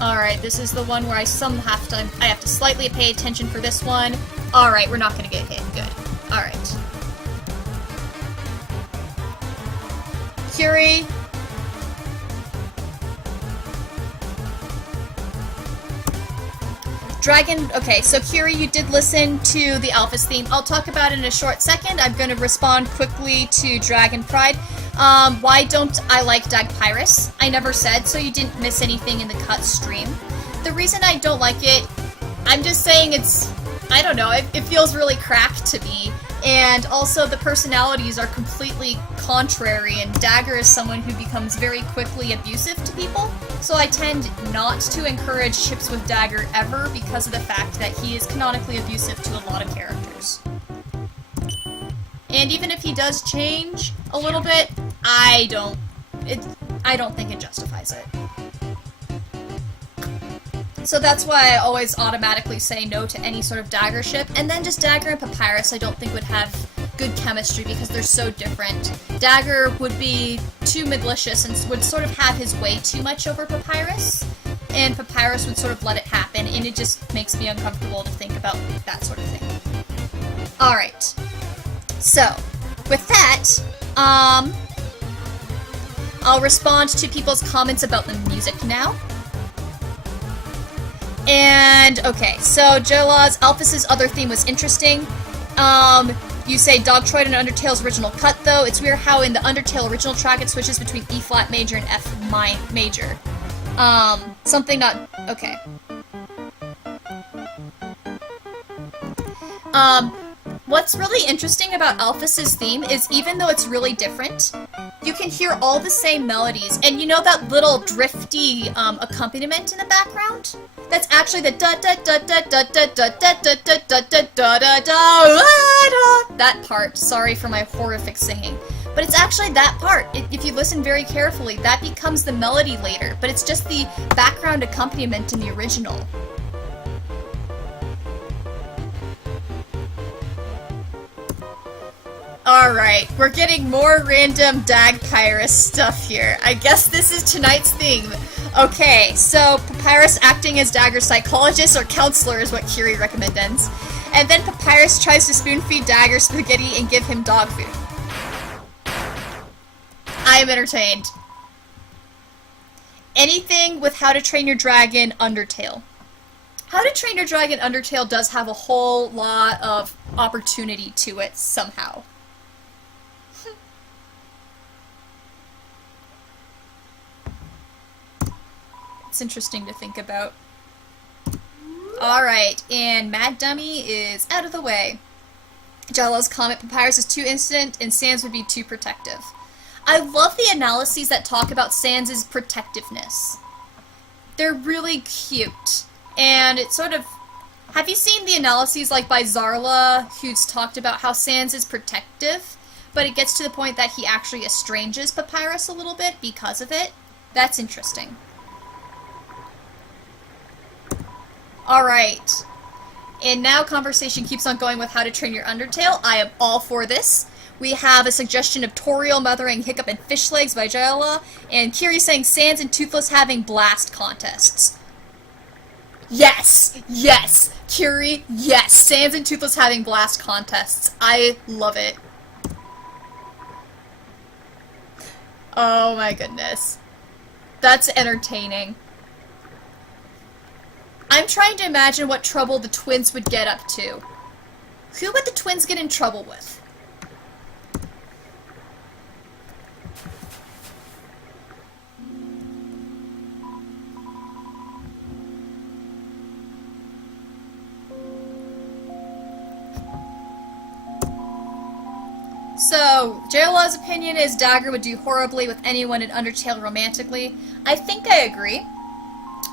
Alright, this is the one where I have to slightly pay attention for this one. Alright, we're not gonna get hit. Good. Alright. Curie. Dragon, okay, so Curie, you did listen to the Alphys theme. I'll talk about it in a short second. I'm going to respond quickly to Dragon Pride. Why don't I like Dagpyrus? I never said, so you didn't miss anything in the cut stream. The reason I don't like it, I'm just saying it's, I don't know, it feels really cracked to me. And also the personalities are completely contrary, and Dagger is someone who becomes very quickly abusive to people. So I tend not to encourage ships with Dagger ever because of the fact that he is canonically abusive to a lot of characters. And even if he does change a little bit, I don't think it justifies it. So that's why I always automatically say no to any sort of Dagger ship, and then just Dagger and Papyrus I don't think would have good chemistry because they're so different. Dagger would be too malicious and would sort of have his way too much over Papyrus, and Papyrus would sort of let it happen, and it just makes me uncomfortable to think about that sort of thing. Alright. So, with that, I'll respond to people's comments about the music now. And, okay, so Jola's Alphys's other theme was interesting. You say Dogtroid in Undertale's original cut, though. It's weird how in the Undertale original track it switches between E-flat major and F major. Something not... okay. What's really interesting about Alphys's theme is even though it's really different, you can hear all the same melodies. And you know that little drifty accompaniment in the background? That's actually the da da da da da da da da da da da da da da da. That part. Sorry for my horrific singing. But it's actually that part. If you listen very carefully, that becomes the melody later. But it's just the background accompaniment in the original. Alright, we're getting more random Dagpyrus stuff here. I guess this is tonight's theme. Okay, so Papyrus acting as Dagger's psychologist or counselor is what Curie recommends. And then Papyrus tries to spoon-feed Dagger spaghetti and give him dog food. I am entertained. Anything with How to Train Your Dragon Undertale. How to Train Your Dragon Undertale does have a whole lot of opportunity to it somehow. It's interesting to think about. Alright, and Mad Dummy is out of the way. Jala's comment, Papyrus is too instant and Sans would be too protective. I love the analyses that talk about Sans' protectiveness. They're really cute. And it's sort of... have you seen the analyses like by Zarla, who's talked about how Sans is protective, but it gets to the point that he actually estranges Papyrus a little bit because of it? That's interesting. Alright, and now conversation keeps on going with How to Train Your Undertale. I am all for this. We have a suggestion of Toriel mothering Hiccup and Fish Legs by Jayla, and Kiri saying Sans and Toothless having blast contests. Yes! Yes! Kiri, yes! Sans and Toothless having blast contests. I love it. Oh my goodness. That's entertaining. I'm trying to imagine what trouble the twins would get up to. Who would the twins get in trouble with? So, Jaylaw's opinion is Dagger would do horribly with anyone in Undertale romantically. I think I agree.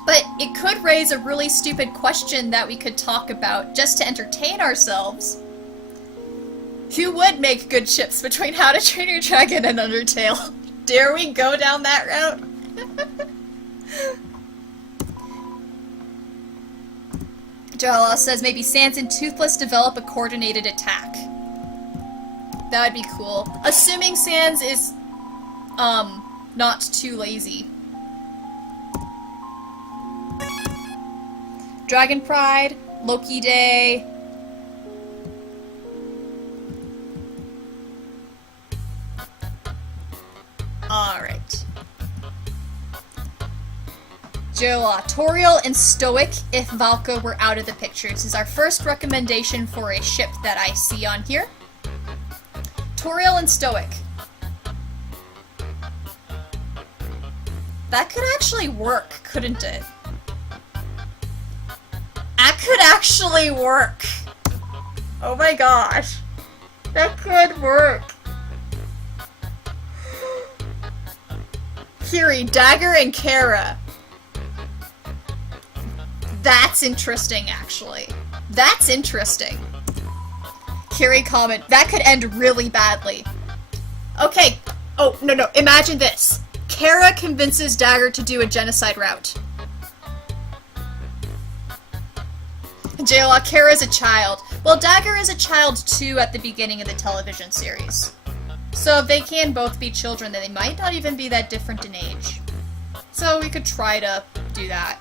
But it could raise a really stupid question that we could talk about just to entertain ourselves. Who would make good ships between How to Train Your Dragon and Undertale? Dare we go down that route? Jayla says maybe Sans and Toothless develop a coordinated attack. That would be cool. Assuming Sans is, not too lazy. Dragon Pride, Loki Day. Alright. Joa, Toriel and Stoic if Valka were out of the picture. This is our first recommendation for a ship that I see on here. Toriel and Stoic. That could actually work, couldn't it? That could actually work. Oh my gosh. That could work. Kiri, Dagger, and Kara. That's interesting, actually. That's interesting. Kiri comment, that could end really badly. Okay. Oh, no. Imagine this. Kara convinces Dagger to do a genocide route. Jayla, Kara's a child. Well, Dagger is a child too at the beginning of the television series. So if they can both be children, then they might not even be that different in age. So we could try to do that.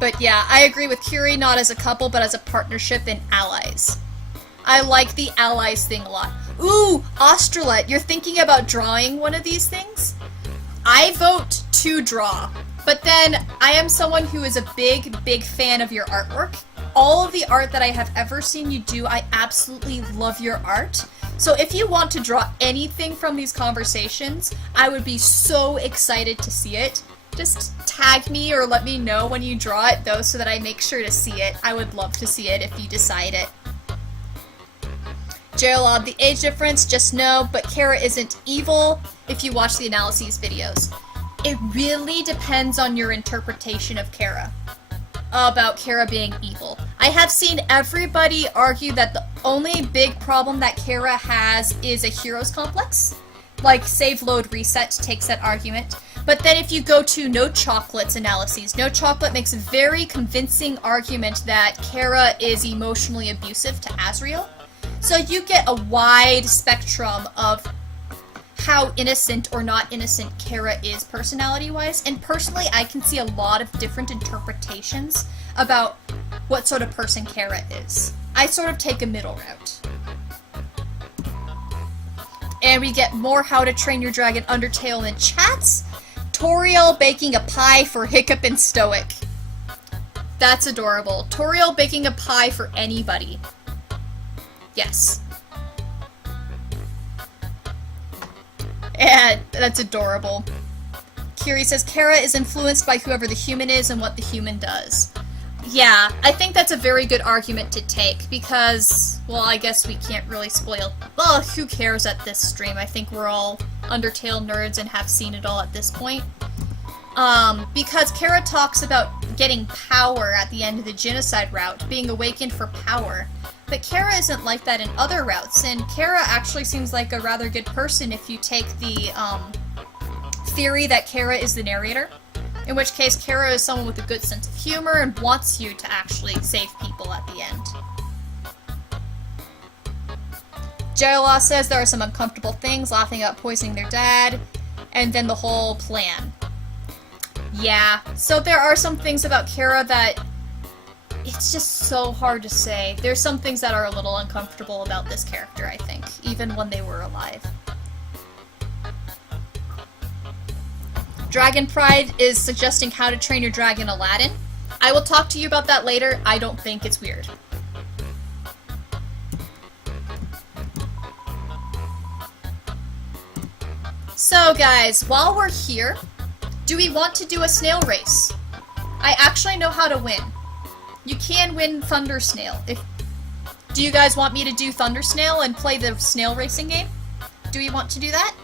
But yeah, I agree with Kiri, not as a couple, but as a partnership and allies. I like the allies thing a lot. Ooh, Australet, you're thinking about drawing one of these things? I vote to draw. But then, I am someone who is a big fan of your artwork. All of the art that I have ever seen you do, I absolutely love your art. So if you want to draw anything from these conversations, I would be so excited to see it. Just tag me or let me know when you draw it, though, so that I make sure to see it. I would love to see it if you decide it. Jailab, the age difference, just know, but Kara isn't evil if you watch the analyses videos. It really depends on your interpretation of Kara. About Kara being evil. I have seen everybody argue that the only big problem that Kara has is a hero's complex. Like, save, load, reset takes that argument. But then if you go to No Chocolate's analyses, No Chocolate makes a very convincing argument that Kara is emotionally abusive to Asriel. So you get a wide spectrum of how innocent or not innocent Kara is personality-wise, and personally I can see a lot of different interpretations about what sort of person Kara is. I sort of take a middle route. And we get more How to Train Your Dragon Undertale in chats. Toriel baking a pie for Hiccup and Stoic. That's adorable. Toriel baking a pie for anybody. Yes. And that's adorable. Kiri says, Kara is influenced by whoever the human is and what the human does. Yeah, I think that's a very good argument to take, because, well, I guess we can't really spoil... Well, who cares at this stream? I think we're all Undertale nerds and have seen it all at this point. Because Kara talks about getting power at the end of the genocide route, being awakened for power. But Kara isn't like that in other routes, and Kara actually seems like a rather good person if you take the, theory that Kara is the narrator. In which case, Kara is someone with a good sense of humor and wants you to actually save people at the end. J-Law says there are some uncomfortable things, laughing about poisoning their dad, and then the whole plan. Yeah, so there are some things about Kara that it's just so hard to say. There's some things that are a little uncomfortable about this character, I think, even when they were alive. Dragon Pride is suggesting How to Train Your Dragon Aladdin. I will talk to you about that later. I don't think it's weird. So guys, while we're here, do we want to do a snail race? I actually know how to win. You can win Thunder Snail. Do you guys want me to do Thunder Snail and play the snail racing game? Do we want to do that?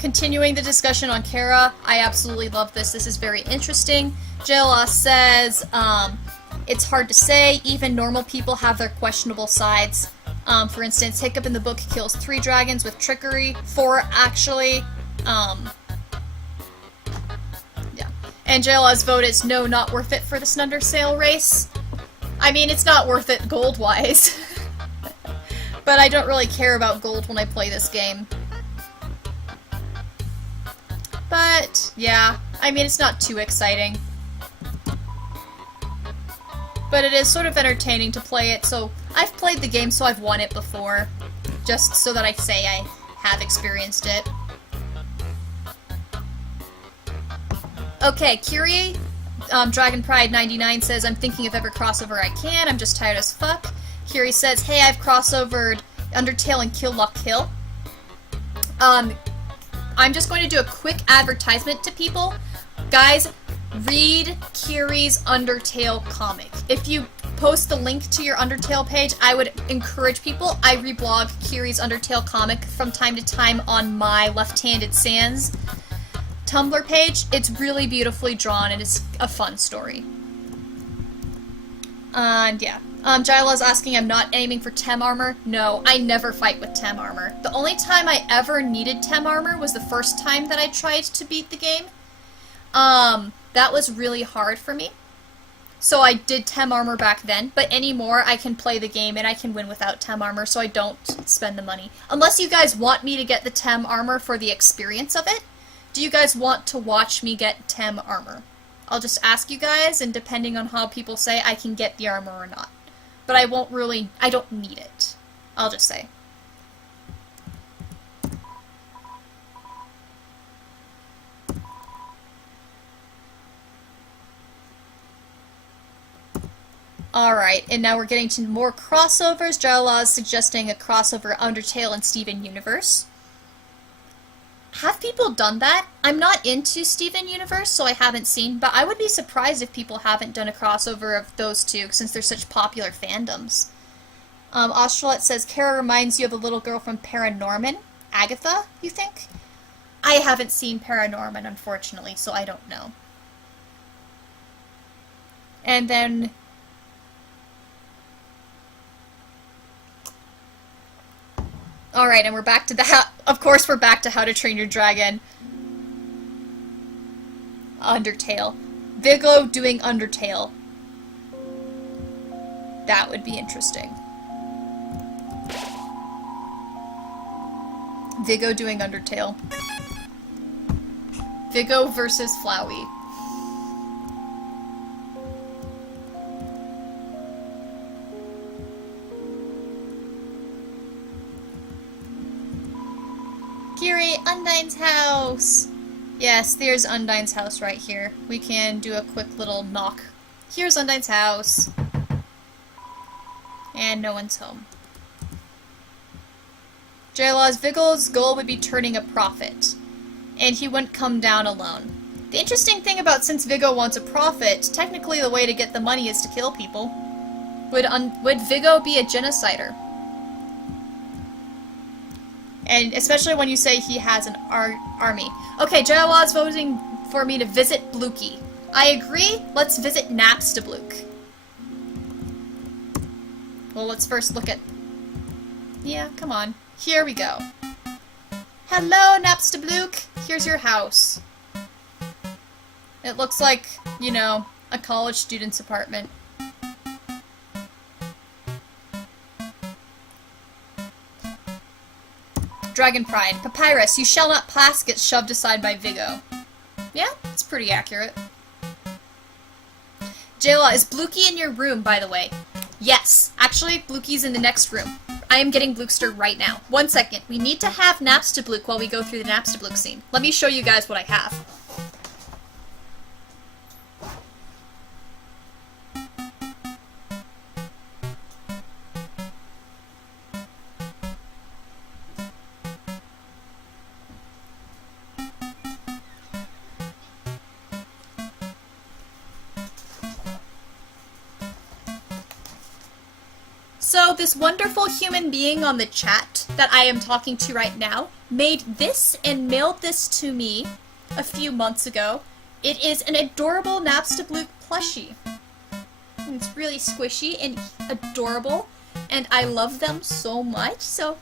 Continuing the discussion on Kara, I absolutely love this. This is very interesting. Jayla says, it's hard to say. Even normal people have their questionable sides. For instance, Hiccup in the book kills 3 dragons with trickery. 4, actually. Yeah. And Jayla's vote is no, not worth it for the Undertale race. I mean, it's not worth it gold-wise. But I don't really care about gold when I play this game. But, yeah, I mean, it's not too exciting. But it is sort of entertaining to play it, so I've played the game, so I've won it before. Just so that I say I have experienced it. Okay, Curie, Dragon Pride 99 says, I'm thinking of every crossover I can, I'm just tired as fuck. Curie says, hey, I've crossovered Undertale and Kill La Kill. I'm just going to do a quick advertisement to people. Guys, read Curie's Undertale comic. If you post the link to your Undertale page, I would encourage people. I reblog Curie's Undertale comic from time to time on my Left-Handed Sans Tumblr page. It's really beautifully drawn and it's a fun story. And yeah. Jyla's asking, I'm not aiming for TEM armor. No, I never fight with TEM armor. The only time I ever needed TEM armor was the first time that I tried to beat the game. That was really hard for me. So I did TEM armor back then, but anymore I can play the game and I can win without TEM armor, so I don't spend the money. Unless you guys want me to get the TEM armor for the experience of it. Do you guys want to watch me get TEM armor? I'll just ask you guys, and depending on how people say, I can get the armor or not. But I don't need it. I'll just say. Alright, and now we're getting to more crossovers. Jyla is suggesting a crossover Undertale and Steven Universe. Have people done that? I'm not into Steven Universe, so I haven't seen, but I would be surprised if people haven't done a crossover of those two, since they're such popular fandoms. Australet says, Kara reminds you of the little girl from Paranorman. Agatha, you think? I haven't seen Paranorman, unfortunately, so I don't know. And then... Alright, and we're back to of course we're back to How to Train Your Dragon. Undertale. Vigo doing Undertale. That would be interesting. Vigo doing Undertale. Vigo versus Flowey. Kiri, Undyne's house! Yes, there's Undyne's house right here. We can do a quick little knock. Here's Undyne's house. And no one's home. Jayla's Vigo's goal would be turning a profit. And he wouldn't come down alone. The interesting thing about since Vigo wants a profit, technically the way to get the money is to kill people. Would Vigo be a genocider? And especially when you say he has an army. Okay, Jayla's voting for me to visit Blookie. I agree, let's visit NASPTABLOOK. Well, let's first look at... Yeah, come on. Here we go. Hello, NASPTABLOOK! Here's your house. It looks like, you know, a college student's apartment. Dragon Pride. Papyrus, you shall not pass, gets shoved aside by Vigo. Yeah, it's pretty accurate. Jayla, is Blookie in your room, by the way? Yes. Actually, Blookie's in the next room. I am getting Blookster right now. 1 second. We need to have NASPTABLOOK while we go through the NASPTABLOOK scene. Let me show you guys what I have. So this wonderful human being on the chat that I am talking to right now made this and mailed this to me a few months ago. It is an adorable NASPTABLOOK plushie. It's really squishy and adorable, and I love them so much. So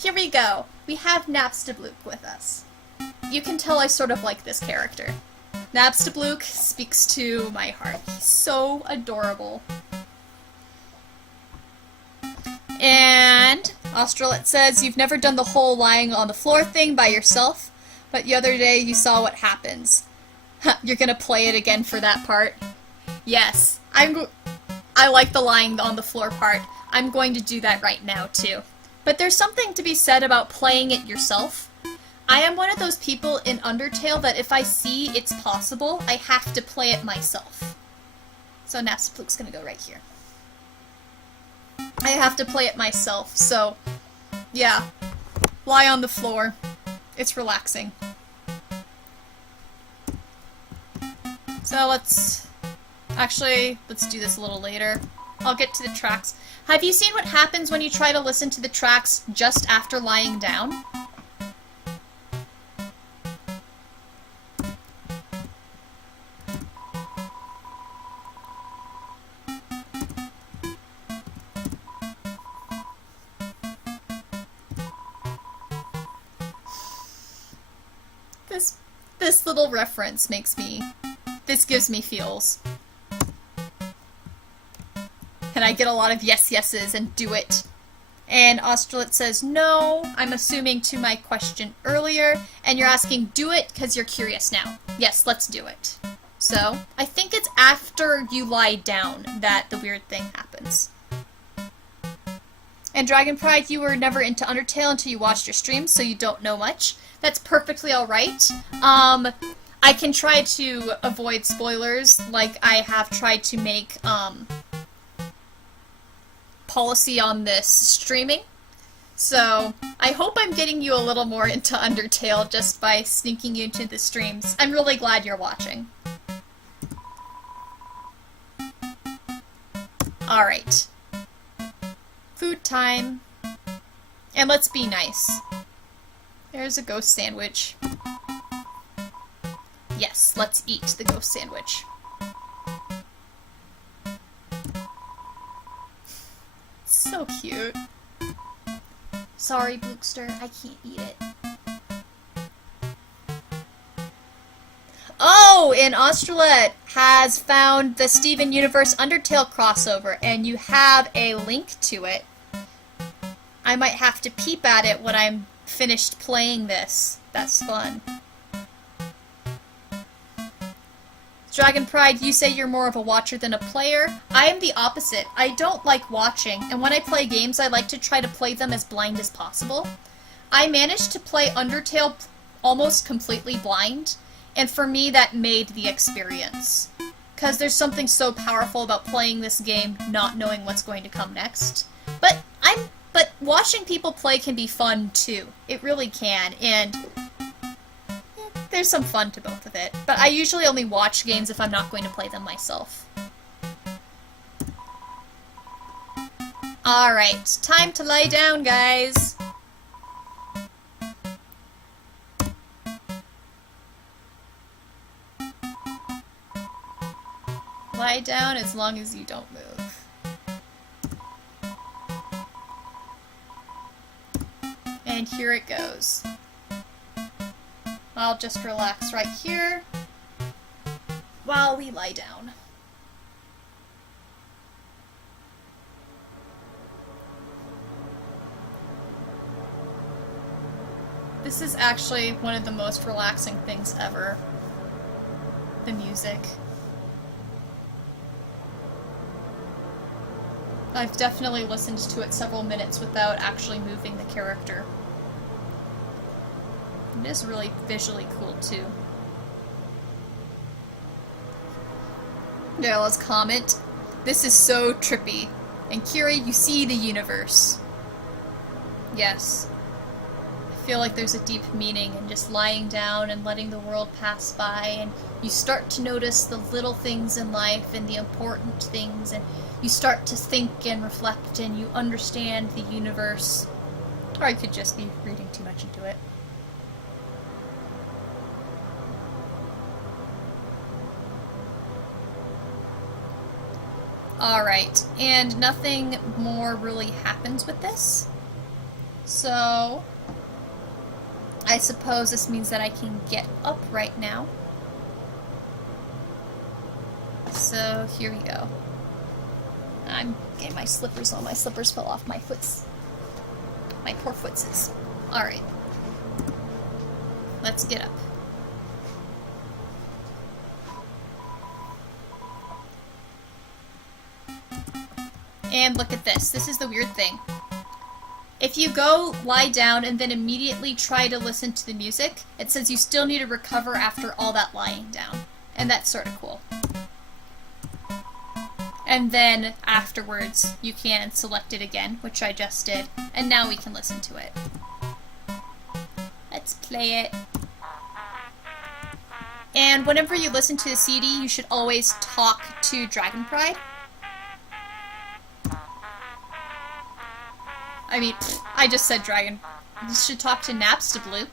here we go. We have NASPTABLOOK with us. You can tell I sort of like this character. NASPTABLOOK speaks to my heart. He's so adorable. And Australet says, you've never done the whole lying on the floor thing by yourself, but the other day you saw what happens. You're gonna play it again for that part? Yes, I like the lying on the floor part. I'm going to do that right now too. But there's something to be said about playing it yourself. I am one of those people in Undertale that if I see it's possible, I have to play it myself. So NASPTABLOOK's gonna go right here. I have to play it myself, so yeah. Lie on the floor. It's relaxing. So let's do this a little later. I'll get to the tracks. Have you seen what happens when you try to listen to the tracks just after lying down? This little reference this gives me feels. And I get a lot of yes yeses and do it. And Australet says, no, I'm assuming to my question earlier, and you're asking do it because you're curious now. Yes, let's do it. So, I think it's after you lie down that the weird thing happens. And Dragon Pride, you were never into Undertale until you watched your streams, so you don't know much. That's perfectly alright. I can try to avoid spoilers, like I have tried to make, policy on this streaming. So, I hope I'm getting you a little more into Undertale just by sneaking you into the streams. I'm really glad you're watching. Alright. Food time. And let's be nice. There's a ghost sandwich. Yes, let's eat the ghost sandwich. So cute. Sorry, Blookster, I can't eat it. Oh, and Australet has found the Steven Universe Undertale crossover, and you have a link to it. I might have to peep at it when I'm finished playing this. That's fun. Dragon Pride, you say you're more of a watcher than a player. I am the opposite. I don't like watching, and when I play games, I like to try to play them as blind as possible. I managed to play Undertale almost completely blind, and for me that made the experience. Because there's something so powerful about playing this game not knowing what's going to come next. But watching people play can be fun too. It really can, and there's some fun to both of it. But I usually only watch games if I'm not going to play them myself. Alright, time to lie down, guys. Lie down as long as you don't move. And here it goes. I'll just relax right here while we lie down. This is actually one of the most relaxing things ever. The music. I've definitely listened to it several minutes without actually moving the character. It is really visually cool, too. Daryl's comment. This is so trippy. And Kiri, you see the universe. Yes. I feel like there's a deep meaning in just lying down and letting the world pass by, and you start to notice the little things in life and the important things, and you start to think and reflect, and you understand the universe. Or I could just be reading too much into it. Alright, and nothing more really happens with this. So I suppose this means that I can get up right now. So here we go. I'm getting my slippers on. My slippers fell off my foots. My poor footses. Alright. Let's get up. And look at this. This is the weird thing. If you go lie down and then immediately try to listen to the music, it says you still need to recover after all that lying down. And that's sort of cool. And then afterwards, you can select it again, which I just did. And now we can listen to it. Let's play it. And whenever you listen to the CD, you should always talk to Dragon Pride. I mean, I just said dragon. You should talk to NASPTABLOOK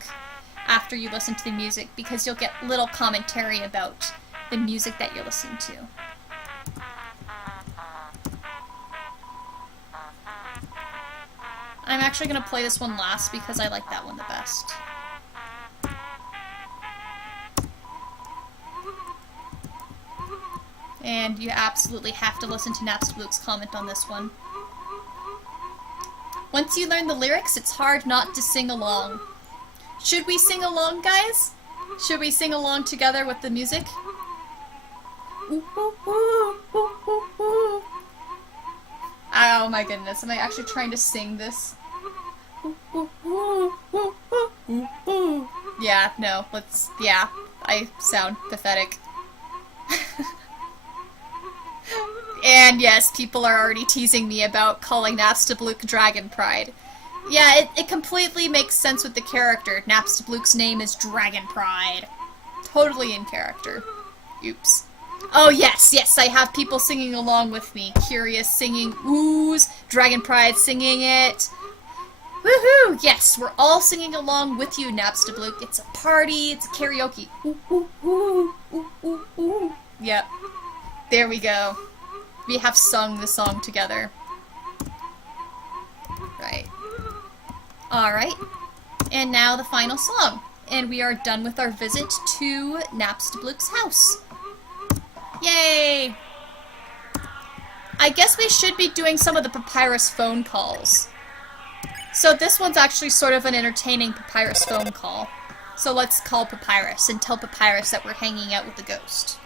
after you listen to the music, because you'll get little commentary about the music that you're listening to. I'm actually going to play this one last because I like that one the best. And you absolutely have to listen to NASPTABLOOK's comment on this one. Once you learn the lyrics, it's hard not to sing along. Should we sing along, guys? Should we sing along together with the music? Ooh, ooh, ooh, ooh, ooh, ooh. Oh my goodness, am I actually trying to sing this? Ooh, ooh, ooh, ooh, ooh, ooh, ooh. Yeah, no, yeah, I sound pathetic. And yes, people are already teasing me about calling NASPTABLOOK Dragon Pride. Yeah, it completely makes sense with the character. NASPTABLOOK's name is Dragon Pride. Totally in character. Oops. Oh yes, yes, I have people singing along with me. Curious singing oohs, Dragon Pride singing it. Woohoo! Yes, we're all singing along with you, NASPTABLOOK. It's a party, it's a karaoke. Ooh, ooh, ooh, ooh, ooh, ooh. Yep. There we go. We have sung the song together. Right. Alright. And now the final song. And we are done with our visit to NASPTABLOOK's house. Yay! I guess we should be doing some of the Papyrus phone calls. So this one's actually sort of an entertaining Papyrus phone call. So let's call Papyrus and tell Papyrus that we're hanging out with the ghost.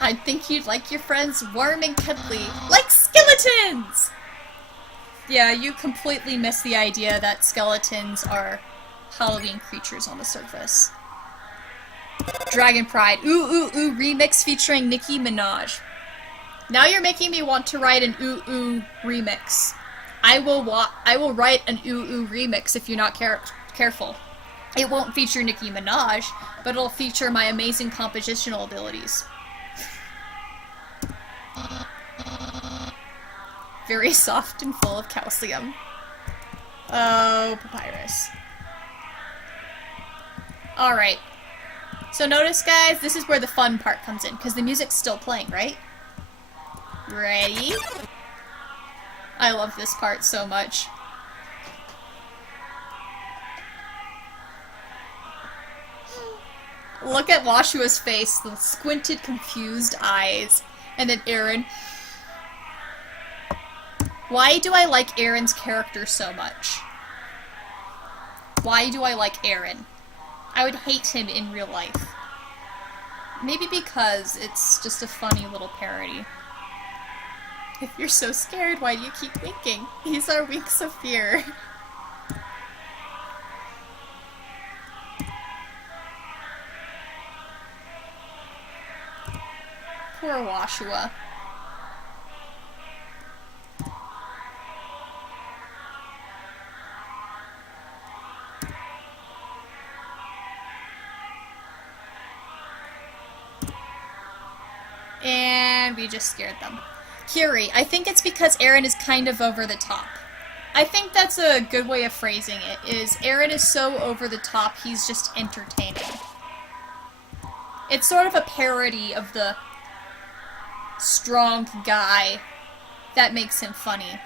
I think you'd like your friends warm and cuddly, like skeletons! Yeah, you completely miss the idea that skeletons are Halloween creatures on the surface. Dragon Pride, ooh ooh ooh remix featuring Nicki Minaj. Now you're making me want to write an ooh ooh remix. I will write an ooh ooh remix if you're not careful. It won't feature Nicki Minaj, but it'll feature my amazing compositional abilities. Very soft and full of calcium. Oh, Papyrus. Alright. So notice, guys, this is where the fun part comes in, because the music's still playing, right? Ready? I love this part so much. Look at Washua's face, the squinted, confused eyes. And then Aaron. Why do I like Aaron's character so much? Why do I like Aaron? I would hate him in real life. Maybe because it's just a funny little parody. If you're so scared, why do you keep winking? These are winks of fear. Poor Washua. And we just scared them. Kiri, I think it's because Aaron is kind of over the top. I think that's a good way of phrasing it, is Aaron is so over the top, he's just entertaining. It's sort of a parody of the strong guy that makes him funny.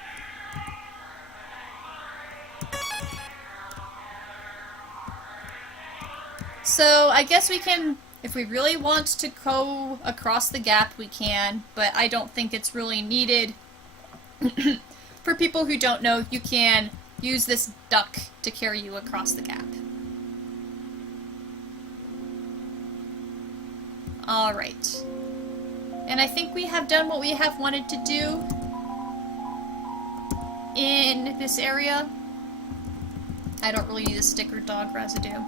So I guess we can, if we really want to go across the gap, we can, but I don't think it's really needed. For people who don't know, you can use this duck to carry you across the gap. Alright. And I think we have done what we have wanted to do in this area. I don't really need a sticker dog residue.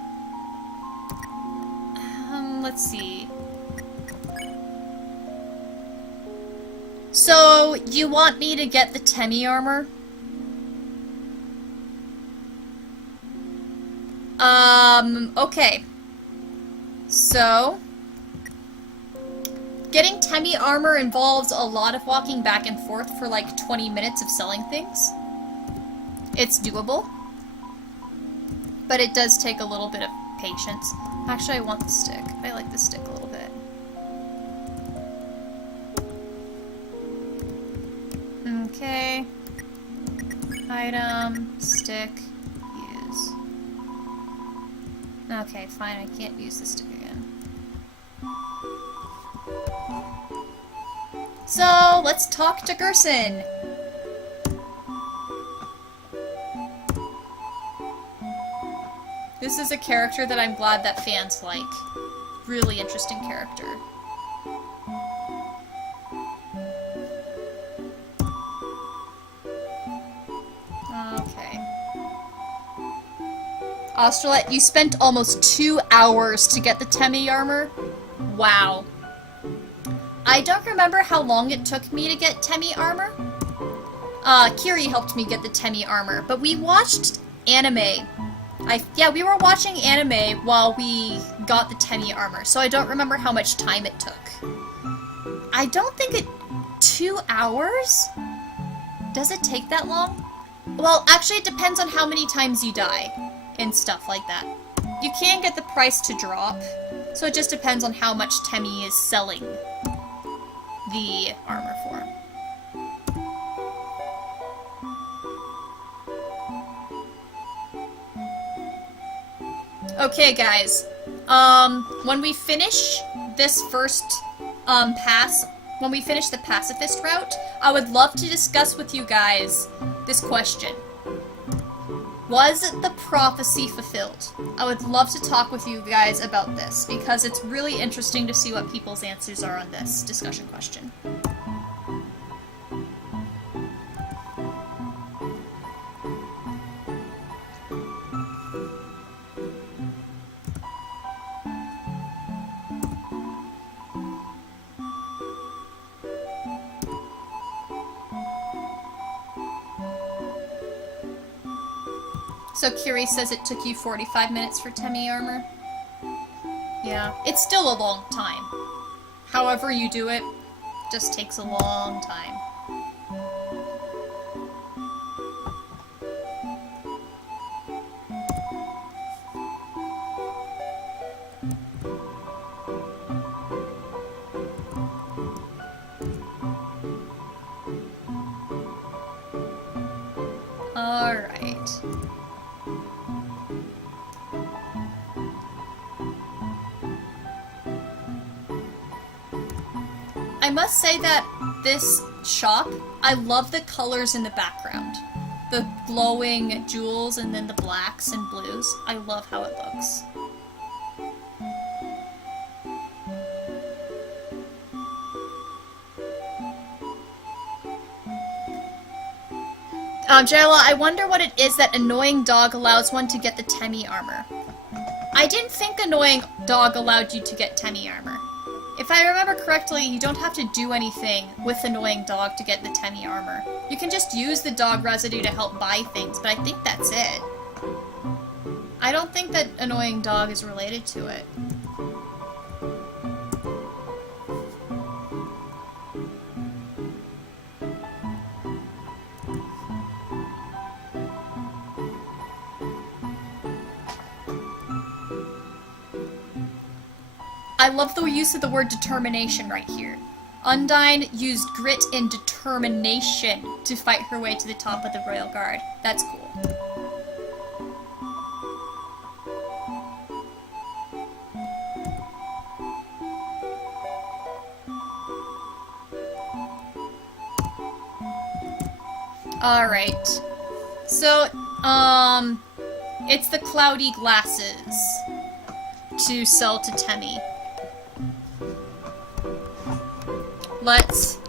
Let's see. So, you want me to get the Temmie armor? Okay. So, getting Temmie armor involves a lot of walking back and forth for like 20 minutes of selling things. It's doable. But it does take a little bit of patience. Actually, I want the stick. I like the stick a little bit. Okay. Item, stick, use. Okay, fine, I can't use the stick again. So, let's talk to Gerson. This is a character that I'm glad that fans like. Really interesting character. Okay. Australet, you spent almost 2 hours to get the Temmie armor? Wow. I don't remember how long it took me to get Temmie armor. Kiri helped me get the Temmie armor, but we watched anime. Yeah, we were watching anime while we got the Temmie armor, so I don't remember how much time it took. I don't think it... 2 hours? Does it take that long? Well, actually it depends on how many times you die, and stuff like that. You can get the price to drop, so it just depends on how much Temmie is selling the armor for. Okay, guys. When we finish this first, when we finish the pacifist route, I would love to discuss with you guys this question. Was the prophecy fulfilled? I would love to talk with you guys about this, because it's really interesting to see what people's answers are on this discussion question. So Kiri says it took you 45 minutes for Temmie armor? Yeah, it's still a long time. However you do it, just takes a long time. Alright. must say that this shop, I love the colors in the background. The glowing jewels and then the blacks and blues. I love how it looks. Jayla, I wonder what it is that annoying dog allows one to get the Temmie armor. I didn't think annoying dog allowed you to get Temmie armor. If I remember correctly, you don't have to do anything with annoying dog to get the Temmie armor. You can just use the dog residue to help buy things, but I think that's it. I don't think that annoying dog is related to it. I love the use of the word determination right here. Undyne used grit and determination to fight her way to the top of the Royal Guard. That's cool. Alright. So, it's the cloudy glasses to sell to Temmie. Let's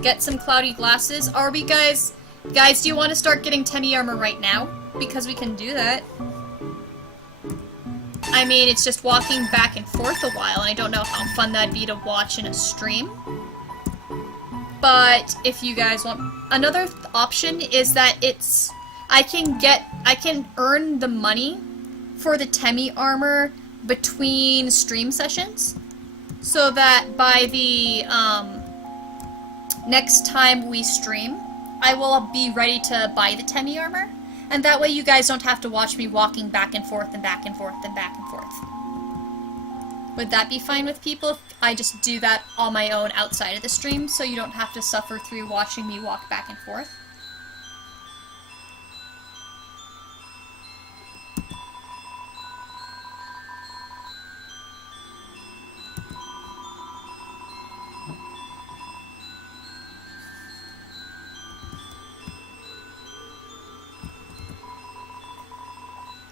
get some cloudy glasses. Are we guys, do you want to start getting Temmie armor right now? Because we can do that. I mean, it's just walking back and forth a while, and I don't know how fun that'd be to watch in a stream. But if you guys want, another option is that I can earn the money for the Temmie armor between stream sessions, so that by the next time we stream, I will be ready to buy the Temmie armor, and that way you guys don't have to watch me walking back and forth and back and forth and back and forth. Would that be fine with people if I just do that on my own outside of the stream, so you don't have to suffer through watching me walk back and forth?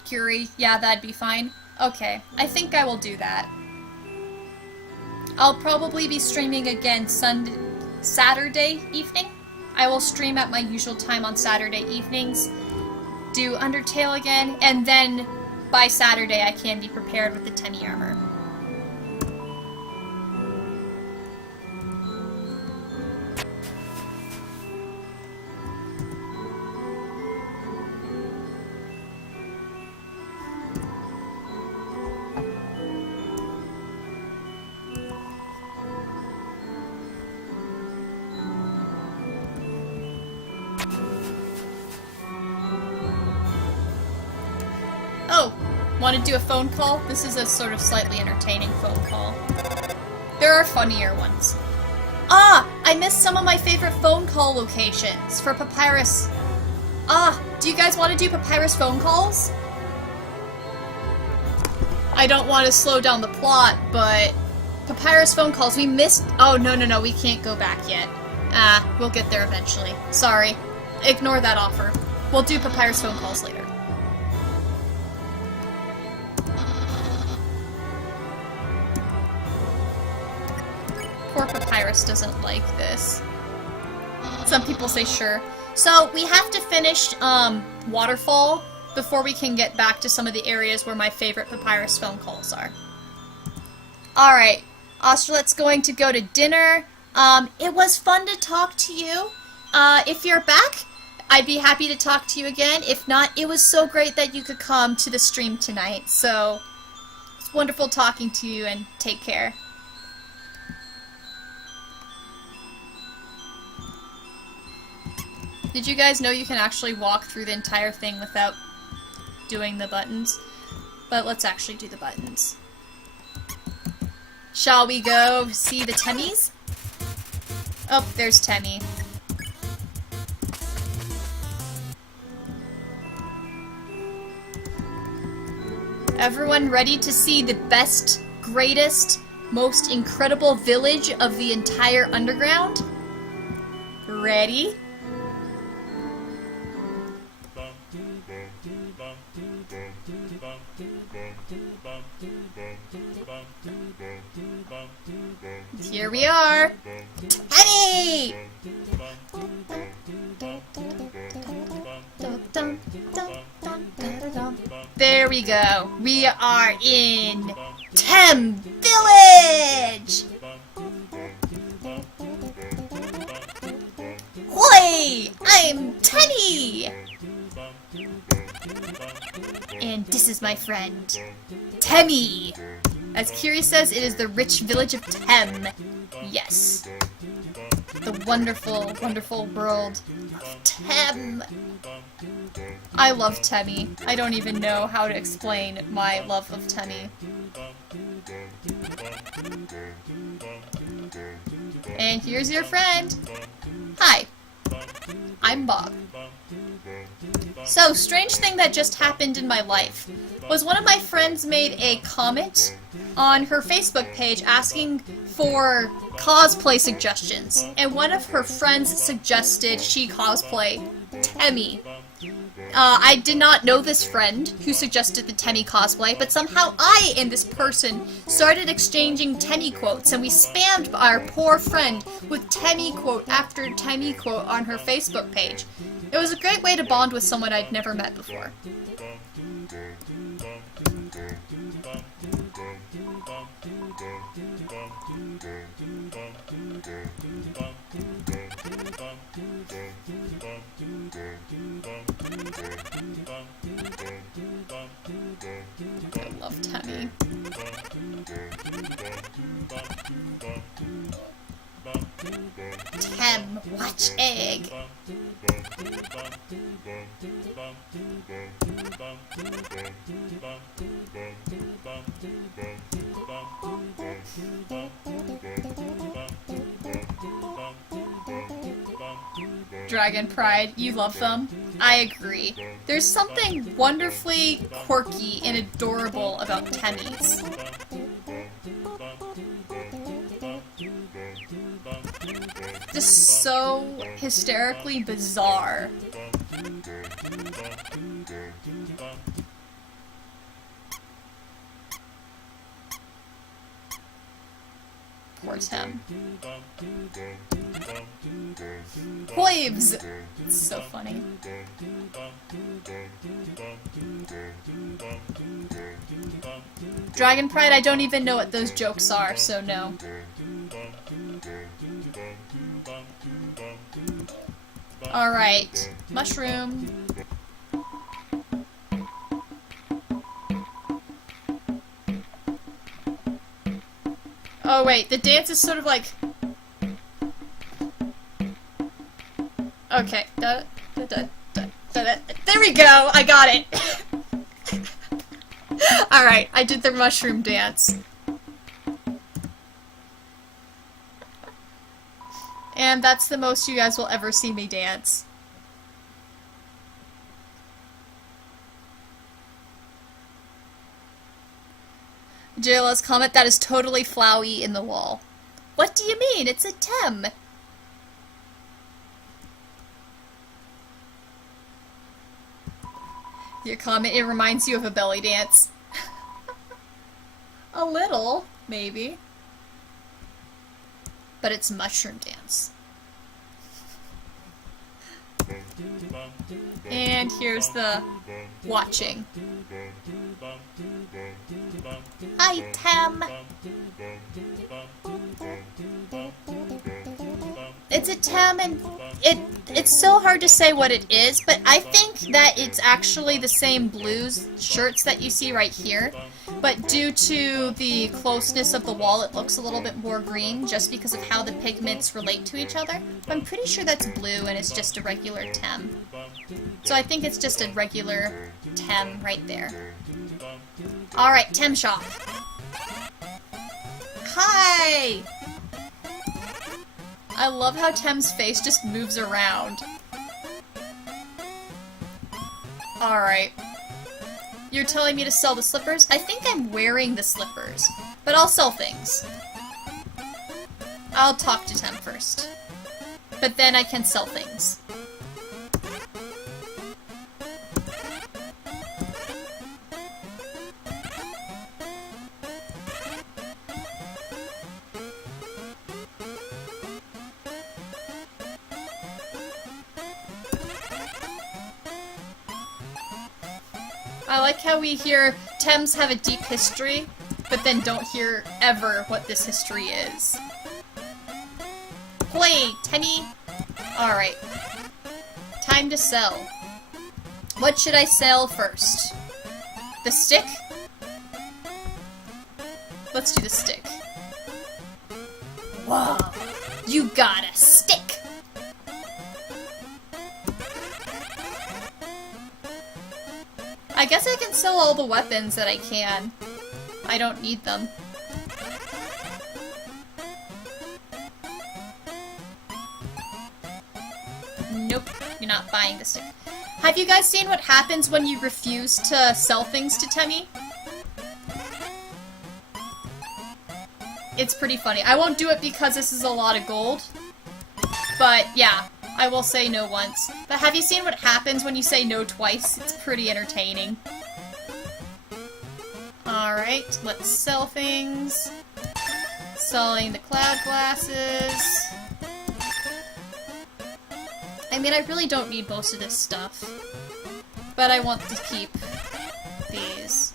Curie, yeah, that'd be fine. Okay, I think I will do that. I'll probably be streaming again Saturday evening. I will stream at my usual time on Saturday evenings, do Undertale again, and then by Saturday I can be prepared with the Temmie armor. Want to do a phone call? This is a sort of slightly entertaining phone call. There are funnier ones. Ah! I missed some of my favorite phone call locations for Papyrus. Ah! Do you guys want to do Papyrus phone calls? I don't want to slow down the plot, but Papyrus phone calls, we missed... Oh, no, we can't go back yet. Ah, we'll get there eventually. Sorry. Ignore that offer. We'll do Papyrus phone calls later. Poor Papyrus doesn't like this. Some people say sure. So, we have to finish, Waterfall before we can get back to some of the areas where my favorite Papyrus phone calls are. Alright, Austerlet's going to go to dinner. It was fun to talk to you. If you're back, I'd be happy to talk to you again. If not, it was so great that you could come to the stream tonight. So, it's wonderful talking to you, and take care. Did you guys know you can actually walk through the entire thing without doing the buttons? But let's actually do the buttons. Shall we go see the Temmies? Oh, there's Temmie. Everyone ready to see the best, greatest, most incredible village of the entire underground. Ready? Here we are! Teddy! There we go. We are in TEM Village! Hoi! I'm Teddy! And this is my friend, Temmie! As Kiri says, it is the rich village of Tem. Yes. The wonderful, wonderful world of Tem. I love Temmie. I don't even know how to explain my love of Temmie. And here's your friend. Hi. I'm Bob. So, strange thing that just happened in my life was one of my friends made a comment on her Facebook page asking for cosplay suggestions, and one of her friends suggested she cosplay Temmie. I did not know this friend who suggested the Temmie cosplay, but somehow I and this person started exchanging Temmie quotes, and we spammed our poor friend with Temmie quote after Temmie quote on her Facebook page. It was a great way to bond with someone I'd never met before. I love Temmie. Tem, watch egg. Dragon Pride, you love them? I agree. There's something wonderfully quirky and adorable about Temmies. Just so hysterically bizarre. Poor Tem. Waves! It's so funny. Dragon Pride, I don't even know what those jokes are, so no. Alright. Mushroom. Oh wait, the dance is sort of like... Okay. There we go! I got it! Alright, I did the mushroom dance. And that's the most you guys will ever see me dance. JLS comment, that is totally Flowey in the wall. What do you mean? It's a Tem! Your comment, it reminds you of a belly dance. A little, maybe. But it's mushroom dance. And here's the watching. Hi, Tem! It's a Tem, and it's so hard to say what it is, but I think that it's actually the same blues shirts that you see right here, but due to the closeness of the wall, it looks a little bit more green, just because of how the pigments relate to each other. I'm pretty sure that's blue, and it's just a regular Tem. So I think it's just a regular Tem right there. Alright, Tem shop. Hi! I love how Tem's face just moves around. Alright. You're telling me to sell the slippers? I think I'm wearing the slippers. But I'll sell things. I'll talk to Tem first. But then I can sell things. I like how we hear Tems have a deep history, but then don't hear ever what this history is. Play, Tenny! Alright. Time to sell. What should I sell first? The stick? Let's do the stick. Whoa! You got a stick! I guess I can sell all the weapons that I can. I don't need them. Nope, you're not buying the stick. Have you guys seen what happens when you refuse to sell things to Temmie? It's pretty funny. I won't do it because this is a lot of gold. But yeah, I will say no once. But have you seen what happens when you say no twice? It's pretty entertaining. Alright, let's sell things. Selling the cloud glasses. I mean, I really don't need most of this stuff. But I want to keep these.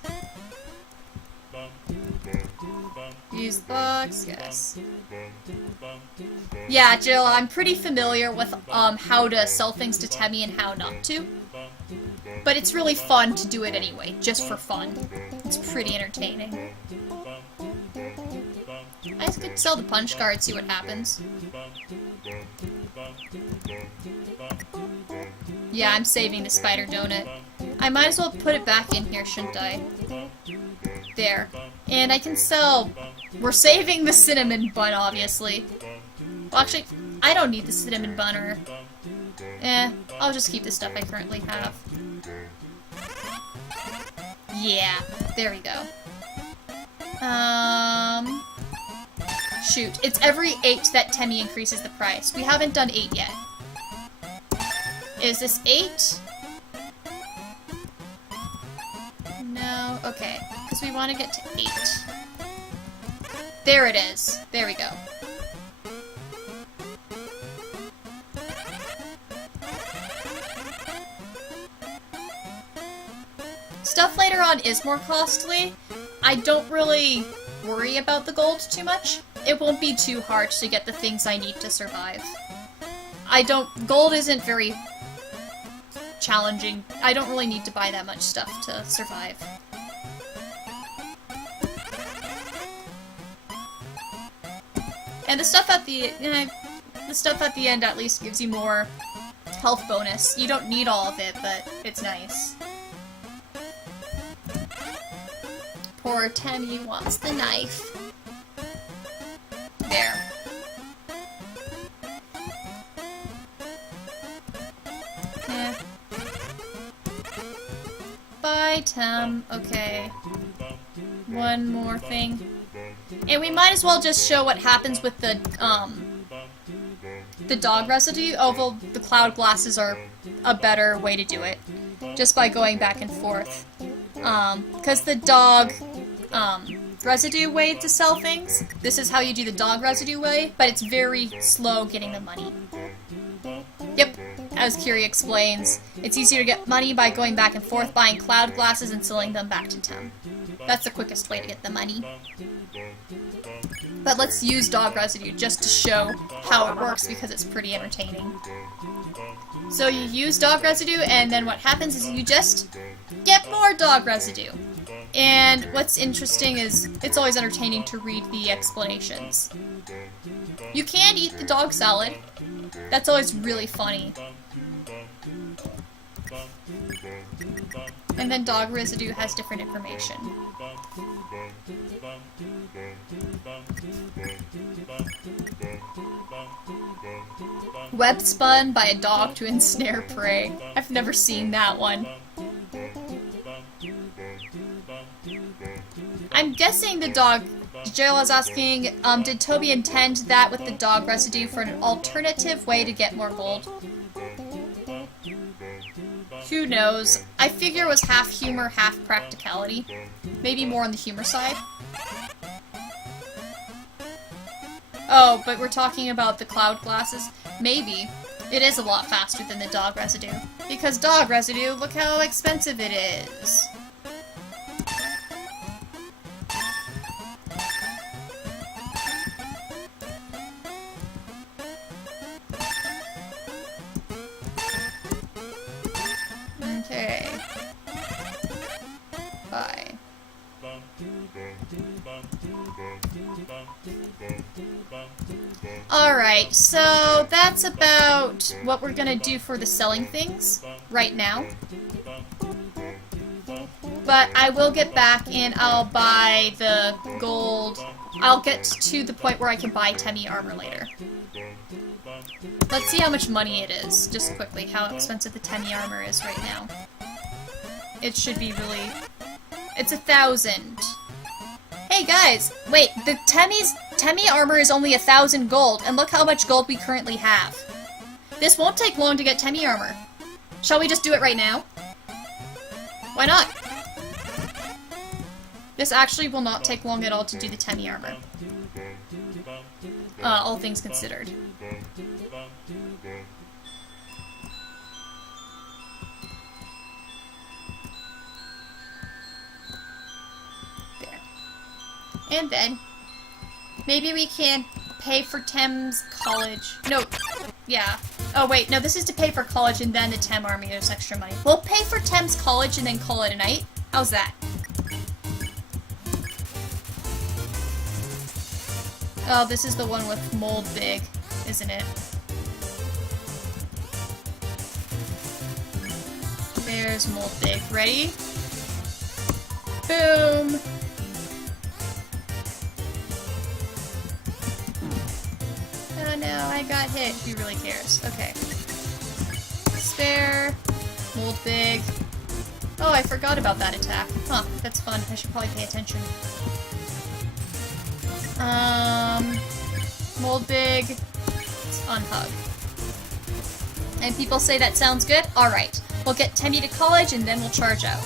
Use the box, yes. Yeah, Jill, I'm pretty familiar with how to sell things to Temmie and how not to. But it's really fun to do it anyway, just for fun. It's pretty entertaining. I just could sell the punch card, see what happens. Yeah, I'm saving the spider donut. I might as well put it back in here, shouldn't I? There. And I can sell... We're saving the cinnamon bun, obviously. Well, actually, I don't need the cinnamon bun, or... I'll just keep the stuff I currently have. Yeah, there we go. Shoot, it's every 8 that Temmie increases the price. We haven't done 8 yet. Is this 8? No, okay. Because we want to get to 8. There it is. There we go. Stuff later on is more costly. I don't really worry about the gold too much. It won't be too hard to get the things I need to survive. Gold isn't very challenging. I don't really need to buy that much stuff to survive. And the stuff at the end at least gives you more health bonus. You don't need all of it, but it's nice. Poor Temmie wants the knife. There. Bye, Tem. Okay. One more thing. And we might as well just show what happens with the dog residue, although the cloud glasses are a better way to do it. Just by going back and forth. Because the dog, residue way to sell things, this is how you do the dog residue way, but it's very slow getting the money. Yep, as Kiri explains, it's easier to get money by going back and forth, buying cloud glasses and selling them back to Tem. That's the quickest way to get the money. But let's use dog residue just to show how it works because it's pretty entertaining. So you use dog residue, and then what happens is you just get more dog residue. And what's interesting is it's always entertaining to read the explanations. You can eat the dog salad. That's always really funny. And then dog residue has different information. Web spun by a dog to ensnare prey. I've never seen that one. I'm guessing the dog Jill is asking, did Toby intend that with the dog residue for an alternative way to get more gold? Who knows? I figure it was half humor, half practicality. Maybe more on the humor side. Oh, but we're talking about the cloud glasses? Maybe. It is a lot faster than the dog residue. Because dog residue, look how expensive it is. Okay. Bye. Alright, so that's about what we're gonna do for the selling things right now. But I will get back and I'll buy the gold. I'll get to the point where I can buy Temmie armor later. Let's see how much money it is, just quickly, how expensive the Temmie armor is right now. It should be really... It's 1,000. Hey guys, wait, the Temmie armor is only 1,000 gold, and look how much gold we currently have. This won't take long to get Temmie armor. Shall we just do it right now? Why not? This actually will not take long at all to do the Temmie armor. All things considered. And then, maybe we can pay for Tem's college. No, yeah. Oh wait, no, this is to pay for college and then the Tem army, there's extra money. We'll pay for Tem's college and then call it a night. How's that? Oh, this is the one with Mold Big, isn't it? There's Mold Big. Ready? Boom! Oh no, I got hit. Who really cares? Okay. Spare. Mold Big. Oh, I forgot about that attack. Huh, that's fun. I should probably pay attention. Mold Big. Let's unhug. And people say that sounds good? Alright. We'll get Temmie to college and then we'll charge out.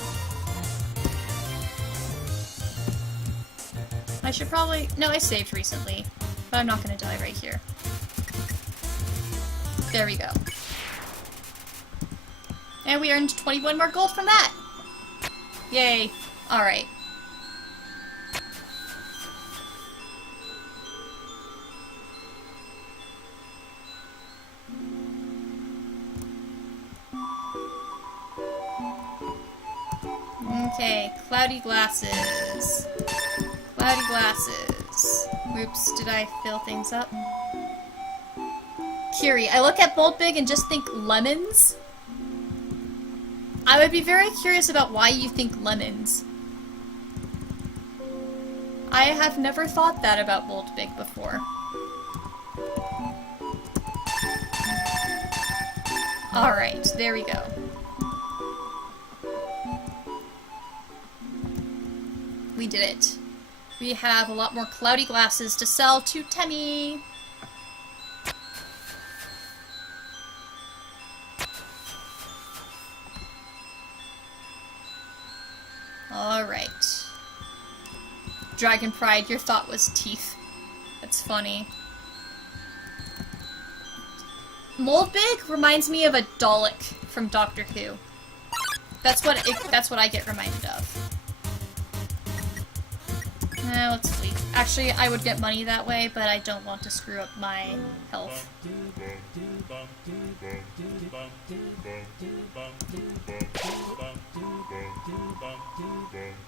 I should probably... No, I saved recently. But I'm not gonna die right here. There we go. And we earned 21 more gold from that! Yay. Alright. Okay, cloudy glasses. Cloudy glasses. Whoops, did I fill things up? Curie. I look at Bold Big and just think lemons. I would be very curious about why you think lemons. I have never thought that about Bold Big before. Alright, there we go. We did it. We have a lot more cloudy glasses to sell to Temmie. Alright. Dragon Pride, your thought was teeth. That's funny. Mold Big reminds me of a Dalek from Doctor Who. That's what I get reminded of. Let's flee. Actually, I would get money that way, but I don't want to screw up my health.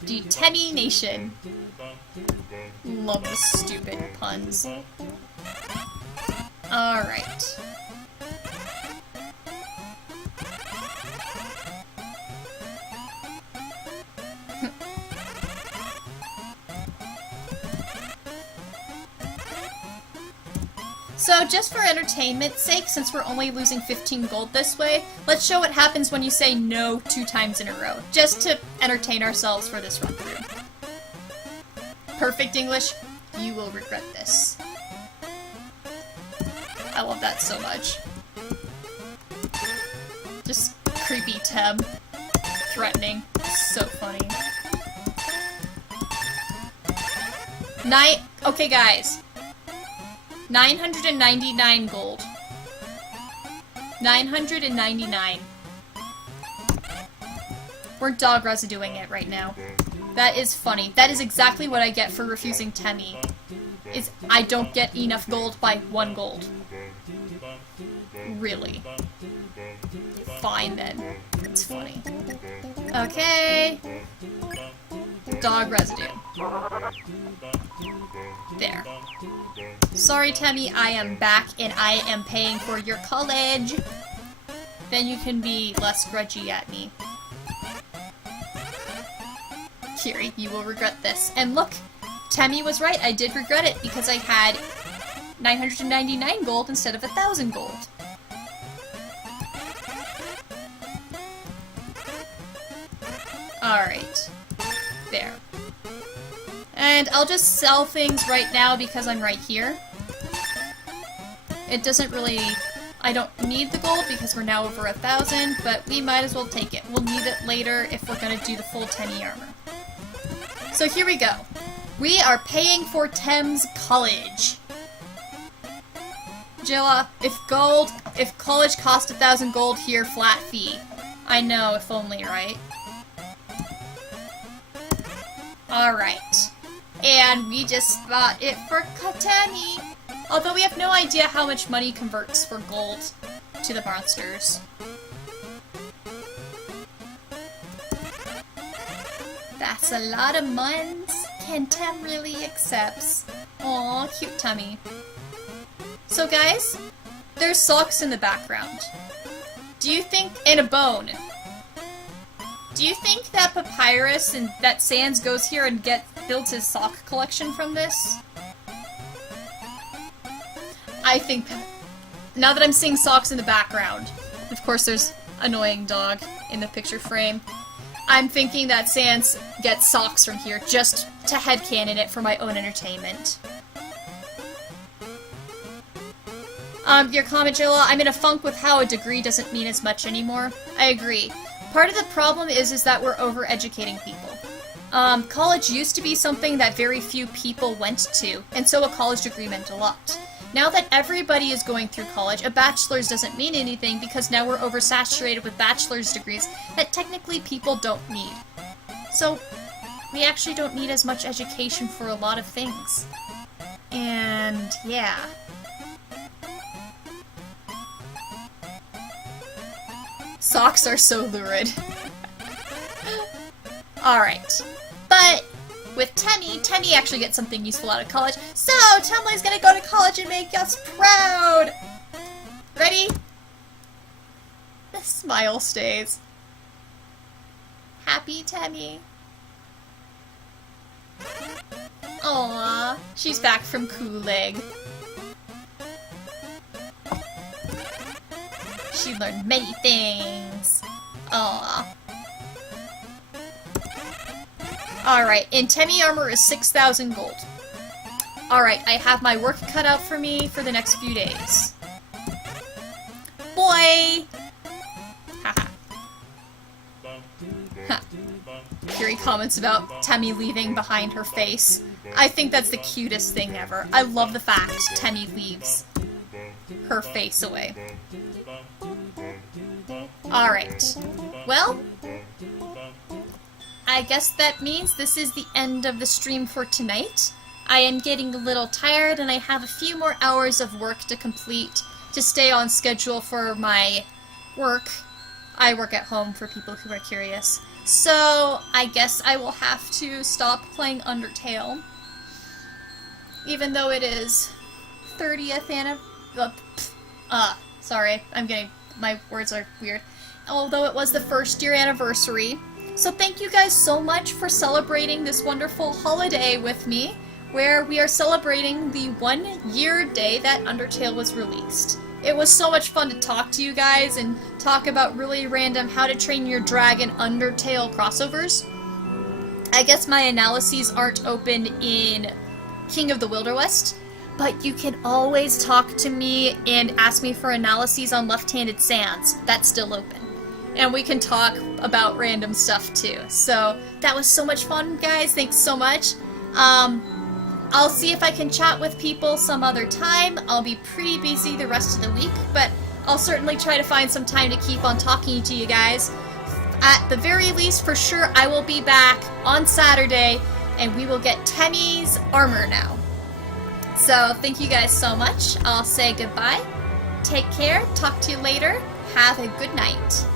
Temmie Nation. Love the stupid puns. Alright. So, just for entertainment's sake, since we're only losing 15 gold this way, let's show what happens when you say no 2 times in a row, just to entertain ourselves for this run-through. Perfect English? you will regret this. I love that so much. Just creepy Tem. Threatening. So funny. Okay, guys. 999 gold. 999. We're dog residuing it right now. That is funny. That is exactly what I get for refusing Temmie. Is I don't get enough gold by 1 gold. Really. Fine then. It's funny. Okay. Dog residue. There. Sorry, Temmie, I am back and I am paying for your college. Then you can be less grudgy at me. Kiri, you will regret this. And look, Temmie was right. I did regret it because I had 999 gold instead of 1,000 gold. Alright. There. And I'll just sell things right now because I'm right here. It doesn't really... I don't need the gold because we're now over 1,000, but we might as well take it. We'll need it later if we're gonna do the full Temmie armor. So here we go. We are paying for Tem's college. Jilla, if college cost 1,000 gold here, flat fee. I know, if only, right? Alright. And we just bought it for Temmie. Although we have no idea how much money converts for gold to the monsters. That's a lot of muns. Can Tem really accepts? Aw, cute Temmie. So guys, there's socks in the background. Do you think, and a bone. Do you think that Papyrus and that Sans goes here and builds his sock collection from this? I think, now that I'm seeing socks in the background, of course there's annoying dog in the picture frame, I'm thinking that Sans gets socks from here just to headcanon it for my own entertainment. Your comment, Jilla, I'm in a funk with how a degree doesn't mean as much anymore. I agree. Part of the problem is that we're over-educating people. College used to be something that very few people went to, and so a college degree meant a lot. Now that everybody is going through college, a bachelor's doesn't mean anything because now we're oversaturated with bachelor's degrees that technically people don't need. So, we actually don't need as much education for a lot of things. And, yeah. Socks are so lurid. Alright. But with Temmie actually gets something useful out of college. So, Temley's gonna go to college and make us proud! Ready? The smile stays. Happy Temmie. Aww, she's back from Kuleg. She learned many things. Aww. Alright, and Temmie armor is 6,000 gold. Alright, I have my work cut out for me for the next few days. Boy! Haha. Ha. Kiri comments about Temmie leaving behind her face. I think that's the cutest thing ever. I love the fact Temmie leaves her face away. Alright. Well, I guess that means this is the end of the stream for tonight. I am getting a little tired and I have a few more hours of work to complete to stay on schedule for my work. I work at home for people who are curious. So, I guess I will have to stop playing Undertale. Even though it is 30th sorry, my words are weird. Although it was the first year anniversary. So thank you guys so much for celebrating this wonderful holiday with me, where we are celebrating the 1-year day that Undertale was released. It was so much fun to talk to you guys and talk about really random How to Train Your Dragon Undertale crossovers. I guess my analyses aren't open in King of the Wilder West, but you can always talk to me and ask me for analyses on left-handed sands. That's still open. And we can talk about random stuff too. So that was so much fun, guys. Thanks so much. I'll see if I can chat with people some other time. I'll be pretty busy the rest of the week, but I'll certainly try to find some time to keep on talking to you guys. At the very least, for sure, I will be back on Saturday, and we will get Temmie's armor now. So thank you guys so much. I'll say goodbye. Take care. Talk to you later. Have a good night.